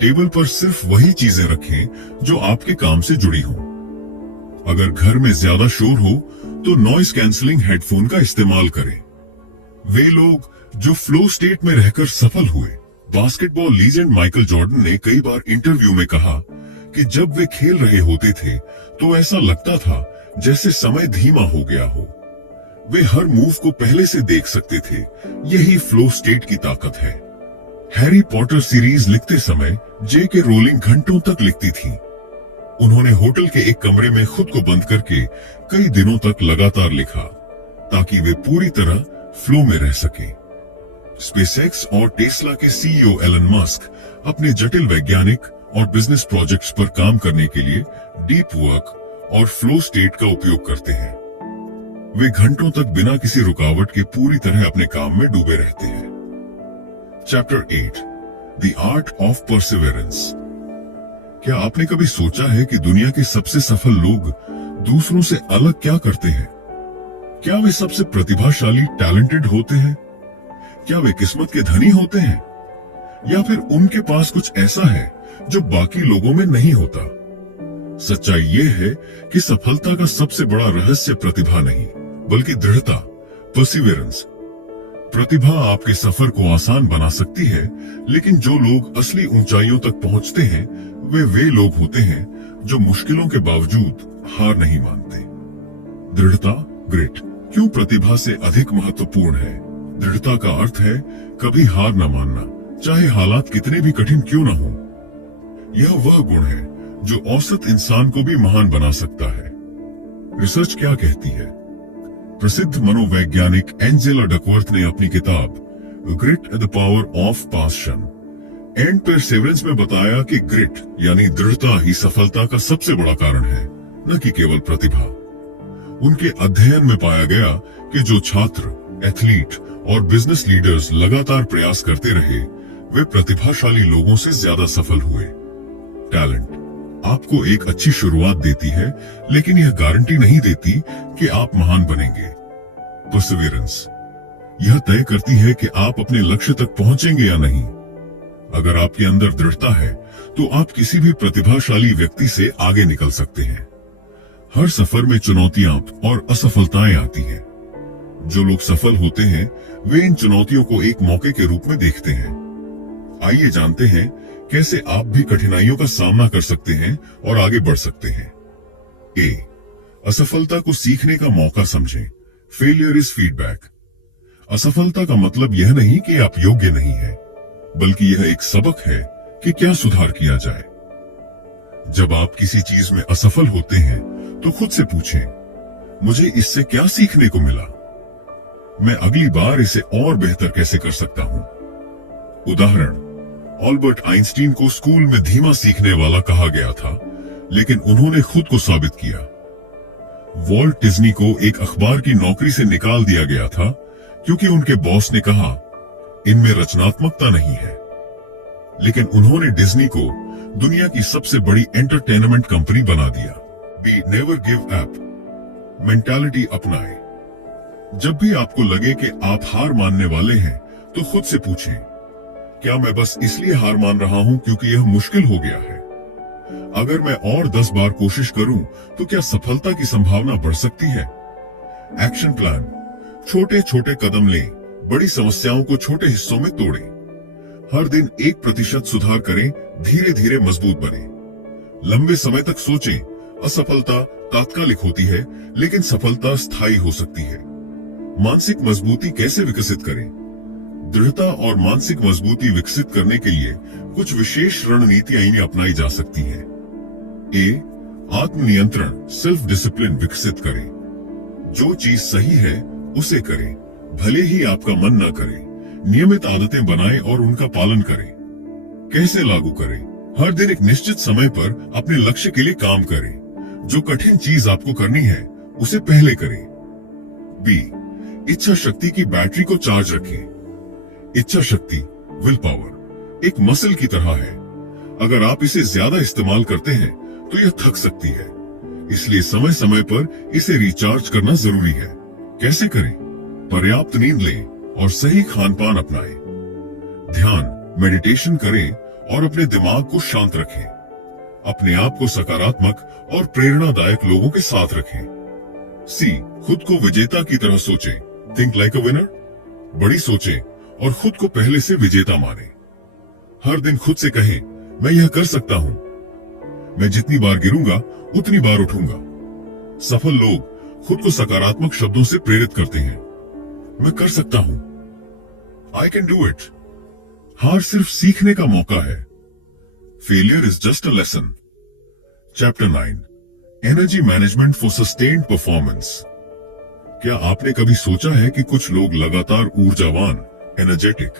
टेबल पर सिर्फ वही चीजें रखें जो आपके काम से जुड़ी हों। अगर घर में ज्यादा शोर हो, तो नॉइज कैंसलिंग हेडफोन का इस्तेमाल करें। वे लोग जो फ्लो स्टेट में रहकर सफल हुए, बास्केटबॉल लीजेंड माइकल जॉर्डन ने कई बार इंटरव्यू में कहा कि जब वे खेल रहे होते थे, तो ऐसा लगता था जैसे समय धीमा हो गया हो। वे हर मूव को पहले से देख सकते थे। यही फ्लो स्टेट की ताकत है। हैरी पॉटर सीरीज लिखते समय J.K. रोलिंग घंटों तक लिखती थी। उन्होंने होटल के एक कमरे में खुद को बंद करके कई दिनों तक लगातार लिखा, ताकि वे पूरी तरह फ्लो में रह सके। स्पेसएक्स और टेस्ला के CEO एलन मस्क अपने जटिल वैज्ञानिक और बिजनेस प्रोजेक्ट्स पर काम करने के लिए डीप वर्क और फ्लो स्टेट का उपयोग करते हैं। वे घंटों तक बिना किसी रुकावट के पूरी तरह अपने काम में डूबे रहते हैं। Chapter 8 the art of perseverance. क्या आपने कभी सोचा है कि दुनिया के सबसे सफल लोग दूसरों से अलग क्या करते हैं? क्या वे सबसे प्रतिभाशाली टैलेंटेड होते हैं? क्या वे किस्मत के धनी होते हैं? या फिर उनके पास कुछ ऐसा है जो बाकी लोगों में नहीं होता? सच्चाई यह है कि सफलता का सबसे बड़ा रहस्य प्रतिभा नहीं, बल्कि दृढ़ता, परसिवेरेंस। प्रतिभा आपके सफर को आसान बना सकती है, लेकिन जो लोग असली ऊंचाइयों तक पहुंचते हैं, वे लोग होते हैं जो मुश्किलों के बावजूद हार नहीं मानते। दृढ़ता, ग्रिट, क्यों प्रतिभा से अधिक महत्वपूर्ण है? दृढ़ता का अर्थ है कभी हार न मानना, चाहे हालात कितने भी कठिन क्यों न हो। यह वह गुण है जो औसत इंसान को भी महान बना सकता है। रिसर्च क्या कहती है? प्रसिद्ध मनोवैज्ञानिक एंजेला डकवर्थ ने अपनी किताब grit the power of passion and perseverance में बताया कि ग्रिट यानी दृढ़ता ही सफलता का सबसे बड़ा कारण है, न कि केवल प्रतिभा। उनके अध्ययन में पाया गया कि जो छात्र, एथलीट और बिजनेस लीडर्स लगातार प्रयास करते रहे, वे प्रतिभाशाली लोगों से ज्यादा सफल हुए। टैलेंट आपको एक अच्छी शुरुआत देती है, लेकिन यह गारंटी नहीं देती कि आप महान बनेंगे। परसिवेरेंस यह तय करती है कि आप अपने लक्ष्य तक पहुंचेंगे या नहीं। अगर आपके अंदर दृढ़ता है, तो आप किसी भी प्रतिभाशाली व्यक्ति से आगे निकल सकते हैं। हर सफर में चुनौतियां और असफलताएं आती हैं। जो लोग सफल होते हैं, वे इन चुनौतियों को एक मौके के रूप में देखते हैं। आइए जानते हैं कैसे आप भी कठिनाइयों का सामना कर सकते हैं और आगे बढ़ सकते हैं। ए, असफलता को सीखने का मौका समझें। Failure is feedback. असफलता का मतलब यह नहीं कि आप योग्य नहीं हैं, बल्कि यह एक सबक है कि क्या सुधार किया जाए। जब आप किसी चीज में असफल होते हैं, तो खुद से पूछें, मुझे इससे क्या सीखने को मिला? मैं अगली बार इसे और बेहतर कैसे कर सकता हूं? उदाहरण, अल्बर्ट आइंस्टीन को स्कूल में धीमा सीखने वाला कहा गया था, लेकिन उन्होंने खुद को साबित किया। वॉल्ट डिज्नी को एक अखबार की नौकरी से निकाल दिया गया था, क्योंकि उनके बॉस ने कहा, इनमें रचनात्मकता नहीं है। लेकिन उन्होंने डिज्नी को दुनिया की सबसे बड़ी एंटरटेनमेंट कंपनी बना दिया। Be never give up mentality अपनाएं। जब भी आपको लगे कि आप हार मानने वाले हैं, तो खुद से पूछें, क्या मैं बस इसलिए हार मान रहा हूं क्योंकि यह मुश्किल हो गया है? अगर मैं और 10 बार कोशिश करूं, तो क्या सफलता की संभावना बढ़ सकती है? एक्शन प्लान, छोटे छोटे कदम लें, बड़ी समस्याओं को छोटे हिस्सों में तोड़ें। हर दिन 1% सुधार करें, धीरे धीरे मजबूत बने। लंबे समय तक सोचें, असफलता तात्कालिक होती है, लेकिन सफलता स्थायी हो सकती है। मानसिक मजबूती कैसे विकसित करें? दृढ़ता और मानसिक मजबूती विकसित करने के लिए कुछ विशेष रणनीतियां अपनाई जा सकती हैं। ए, आत्मनियंत्रण, सेल्फ डिसिप्लिन विकसित करें। जो चीज सही है उसे करें, भले ही आपका मन न करे। नियमित आदतें बनाएं और उनका पालन करें। कैसे लागू करें? हर दिन एक निश्चित समय पर अपने लक्ष्य के लिए काम करें। जो कठिन चीज आपको करनी है, उसे पहले करें। बी, इच्छा शक्ति की बैटरी को चार्ज रखें। इच्छा शक्ति, विल पावर, एक मसल की तरह है। अगर आप इसे ज्यादा इस्तेमाल करते हैं, तो यह थक सकती है। इसलिए समय समय पर इसे रिचार्ज करना जरूरी है। कैसे करें? पर्याप्त नींद लें और सही खान-पान अपनाएं। ध्यान, मेडिटेशन करें और अपने दिमाग को शांत रखें। अपने आप को सकारात्मक और प्रेरणादायक लोगों के साथ रखें। सी, खुद को विजेता की तरह सोचें। Think like a winner. बड़ी सोचें और खुद को पहले से विजेता मानें। हर दिन खुद से कहें, मैं यह कर सकता हूं। मैं जितनी बार गिरूंगा, उतनी बार उठूंगा। सफल लोग खुद को सकारात्मक शब्दों से प्रेरित करते हैं। मैं कर सकता हूं, आई कैन डू इट। हार सिर्फ सीखने का मौका है। Failure is just a lesson. Chapter 9, energy management for sustained performance. क्या आपने कभी सोचा है कि कुछ लोग लगातार ऊर्जावान, एनर्जेटिक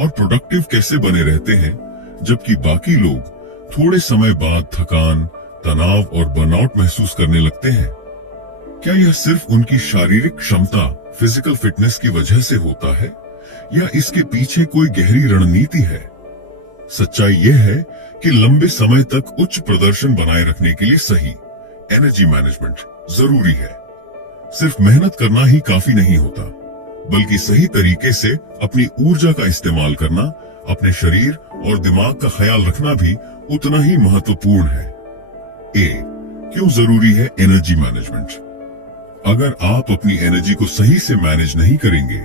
और प्रोडक्टिव कैसे बने रहते हैं, जबकि बाकी लोग थोड़े समय बाद थकान, तनाव और बर्नआउट महसूस करने लगते हैं? क्या यह सिर्फ उनकी शारीरिक क्षमता, फिजिकल फिटनेस की वजह से होता है, या इसके पीछे कोई गहरी रणनीति है? सच्चाई यह है कि लंबे समय तक उच्च प्रदर्शन बनाए रखने के लिए सही एनर्जी मैनेजमेंट जरूरी है। सिर्फ मेहनत करना ही काफी नहीं होता, बल्कि सही तरीके से अपनी ऊर्जा का इस्तेमाल करना, अपने शरीर और दिमाग का ख्याल रखना भी उतना ही महत्वपूर्ण है। क्यों जरूरी है एनर्जी मैनेजमेंट? अगर आप अपनी एनर्जी को सही से मैनेज नहीं करेंगे,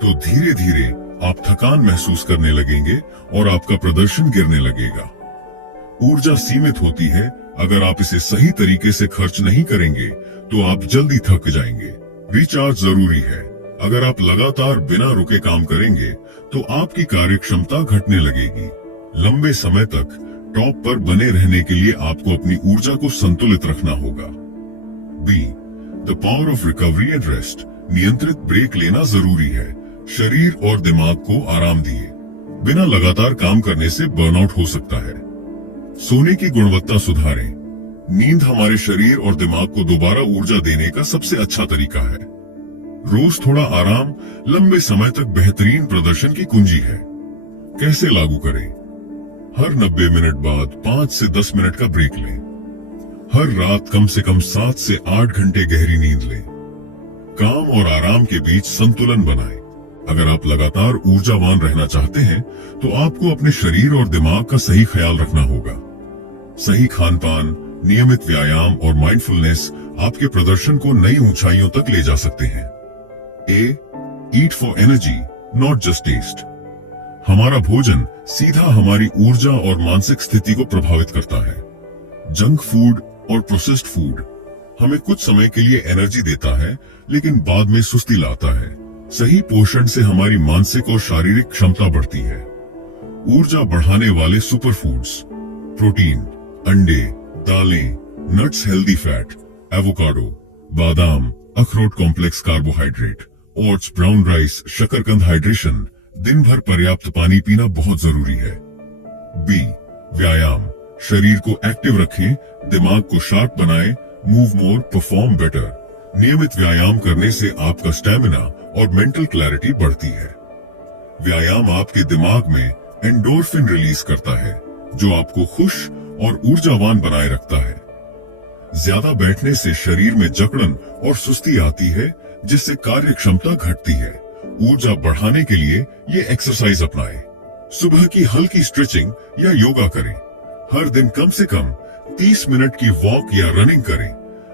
तो धीरे धीरे आप थकान महसूस करने लगेंगे और आपका प्रदर्शन गिरने लगेगा। ऊर्जा सीमित होती है। अगर आप इसे सही तरीके से खर्च नहीं करेंगे, तो आप जल्दी थक जाएंगे। रिचार्ज जरूरी है। अगर आप लगातार बिना रुके काम करेंगे, तो आपकी कार्यक्षमता घटने लगेगी। लंबे समय तक टॉप पर बने रहने के लिए आपको अपनी ऊर्जा को संतुलित रखना होगा। The power of recovery and rest. नियंत्रित ब्रेक लेना जरूरी है। शरीर और दिमाग को आराम दिए। बिना लगातार काम करने से बर्नआउट हो सकता है। सोने की गुणवत्ता सुधारें। नींद हमारे शरीर और दिमाग को दोबारा ऊर्जा देने का सबसे अच्छा तरीका है। रोज थोड़ा आराम लंबे समय तक बेहतरीन प्रदर्शन की कुंजी है। कैसे लागू करें? हर 90 मिनट बाद 5 से 10 मिनट का ब्रेक लें। हर रात कम से कम 7 से 8 घंटे गहरी नींद लें। काम और आराम के बीच संतुलन बनाएं। अगर आप लगातार ऊर्जावान रहना चाहते हैं, तो आपको अपने शरीर और दिमाग का सही ख्याल रखना होगा। सही खानपान, नियमित व्यायाम और माइंडफुलनेस आपके प्रदर्शन को नई ऊंचाइयों तक ले जा सकते हैं। Eat for energy, not just taste. हमारा भोजन सीधा हमारी ऊर्जा और मानसिक स्थिति को प्रभावित करता है। जंक फूड और प्रोसेस्ड फूड हमें कुछ समय के लिए एनर्जी देता है, लेकिन बाद में सुस्ती लाता है। सही पोषण से हमारी मानसिक और शारीरिक क्षमता बढ़ती है। ऊर्जा बढ़ाने वाले सुपर फूड्स, प्रोटीन, अंडे, दालें, नट्स, हेल्दी फैट, एवोकाडो, बादाम, अखरोट, complex carbohydrate, oats, brown rice, शकरकंद, हाइड्रेशन। दिन भर पर्याप्त पानी पीना बहुत जरूरी है। व्यायाम। शरीर को एक्टिव रखें, दिमाग को शार्प बनाएं, मूव मोर, परफॉर्म बेटर। नियमित व्यायाम करने से आपका स्टैमिना और मेंटल क्लैरिटी बढ़ती है। व्यायाम आपके दिमाग में एंडोर्फिन रिलीज करता है, जो आपको खुश और ऊर्जावान बनाए रखता है। ज्यादा बैठने से शरीर में जकड़न और सुस्ती आती है, जिससे कार्य क्षमता घटती है। ऊर्जा बढ़ाने के लिए ये एक्सरसाइज अपनाएं। सुबह की हल्की स्ट्रेचिंग या योगा करें। हर दिन कम से कम 30 मिनट की वॉक या रनिंग करें।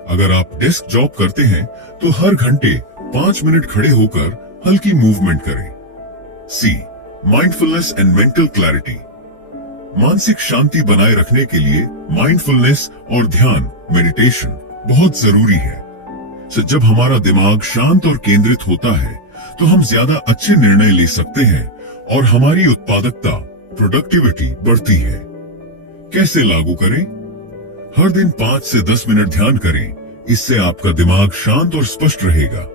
अगर आप डेस्क जॉब करते हैं, तो हर घंटे 5 मिनट खड़े होकर हल्की मूवमेंट करें। Mindfulness and mental clarity. मानसिक शांति बनाए रखने के लिए माइंडफुलनेस और ध्यान, मेडिटेशन बहुत जरूरी है। जब हमारा दिमाग शांत और केंद्रित होता है, तो हम ज्यादा अच्छे निर्णय ले सकते हैं और हमारी उत्पादकता, प्रोडक्टिविटी बढ़ती है। कैसे लागू करें? हर दिन 5 से 10 मिनट ध्यान करें। इससे आपका दिमाग शांत और स्पष्ट रहेगा।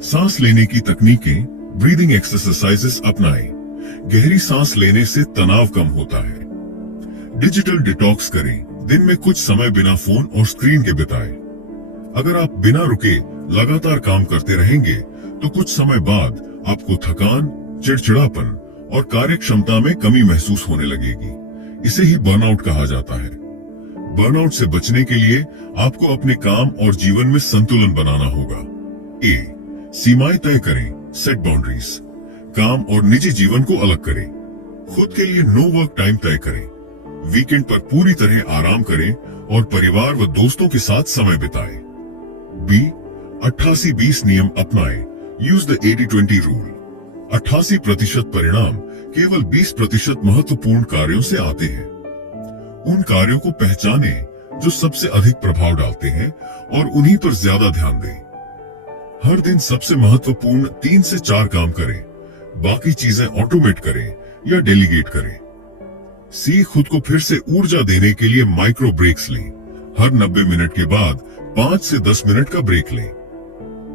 सांस लेने की तकनीकें, ब्रीदिंग एक्सरसाइजेस अपनाएं। गहरी सांस लेने से तनाव कम होता है। डिजिटल डिटॉक्स करें। दिन में कुछ समय बिना फोन और स्क्रीन के बिताएं। अगर आप बिना रुके लगातार काम करते रहेंगे, तो कुछ समय बाद आपको थकान, चिड़चिड़ापन और कार्य क्षमता में कमी महसूस होने लगेगी। इसे ही बर्नआउट कहा जाता है। बर्नआउट से बचने के लिए आपको अपने काम और जीवन में संतुलन बनाना होगा। सीमाएं तय करें, सेट बाउंड्रीज। काम और निजी जीवन को अलग करें। खुद के लिए नो वर्क टाइम तय करें। वीकेंड पर पूरी तरह आराम करें और परिवार व दोस्तों के साथ समय बिताएं। 88-20 नियम अपनाएं। Use the 80-20 rule. 88% परिणाम केवल 20% महत्वपूर्ण कार्यों से आते हैं। उन कार्यों को पहचानें जो सबसे अधिक प्रभाव डालते हैं और उन्हीं पर ज्यादा ध्यान दें। हर दिन सबसे महत्वपूर्ण 3 से 4 काम करें, बाकी चीजें ऑटोमेट करें या डेलीगेट करें। सी खुद को फिर से ऊर्जा देने के लिए माइक्रो ब्रेक्स लें। हर 90 मिनट के बाद 5 से 10 मिनट का ब्रेक लें।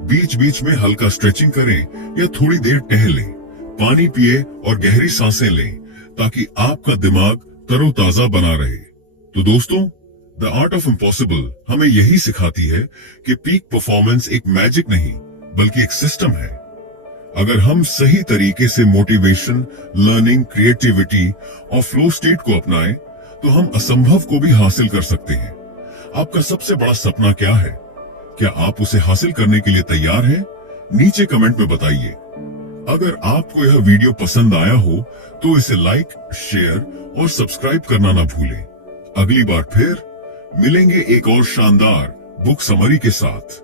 बीच बीच में हल्का स्ट्रेचिंग करें या थोड़ी देर टहलें। पानी पिए और गहरी सांसें लें ताकि आपका दिमाग तरोताजा बना रहे। तो दोस्तों, द आर्ट ऑफ इम्पॉसिबल हमें यही सिखाती है कि पीक परफॉर्मेंस एक मैजिक नहीं बल्कि एक सिस्टम है। अगर हम सही तरीके से मोटिवेशन, लर्निंग, क्रिएटिविटी और फ्लो स्टेट को अपनाएं, तो हम असंभव को भी हासिल कर सकते हैं। आपका सबसे बड़ा सपना क्या है? क्या आप उसे हासिल करने के लिए तैयार हैं? नीचे कमेंट में बताइए। अगर आपको यह वीडियो पसंद आया हो तो इसे लाइक, शेयर और सब्सक्राइब करना ना भूलें। अगली बार फिर मिलेंगे एक और शानदार बुक समरी के साथ।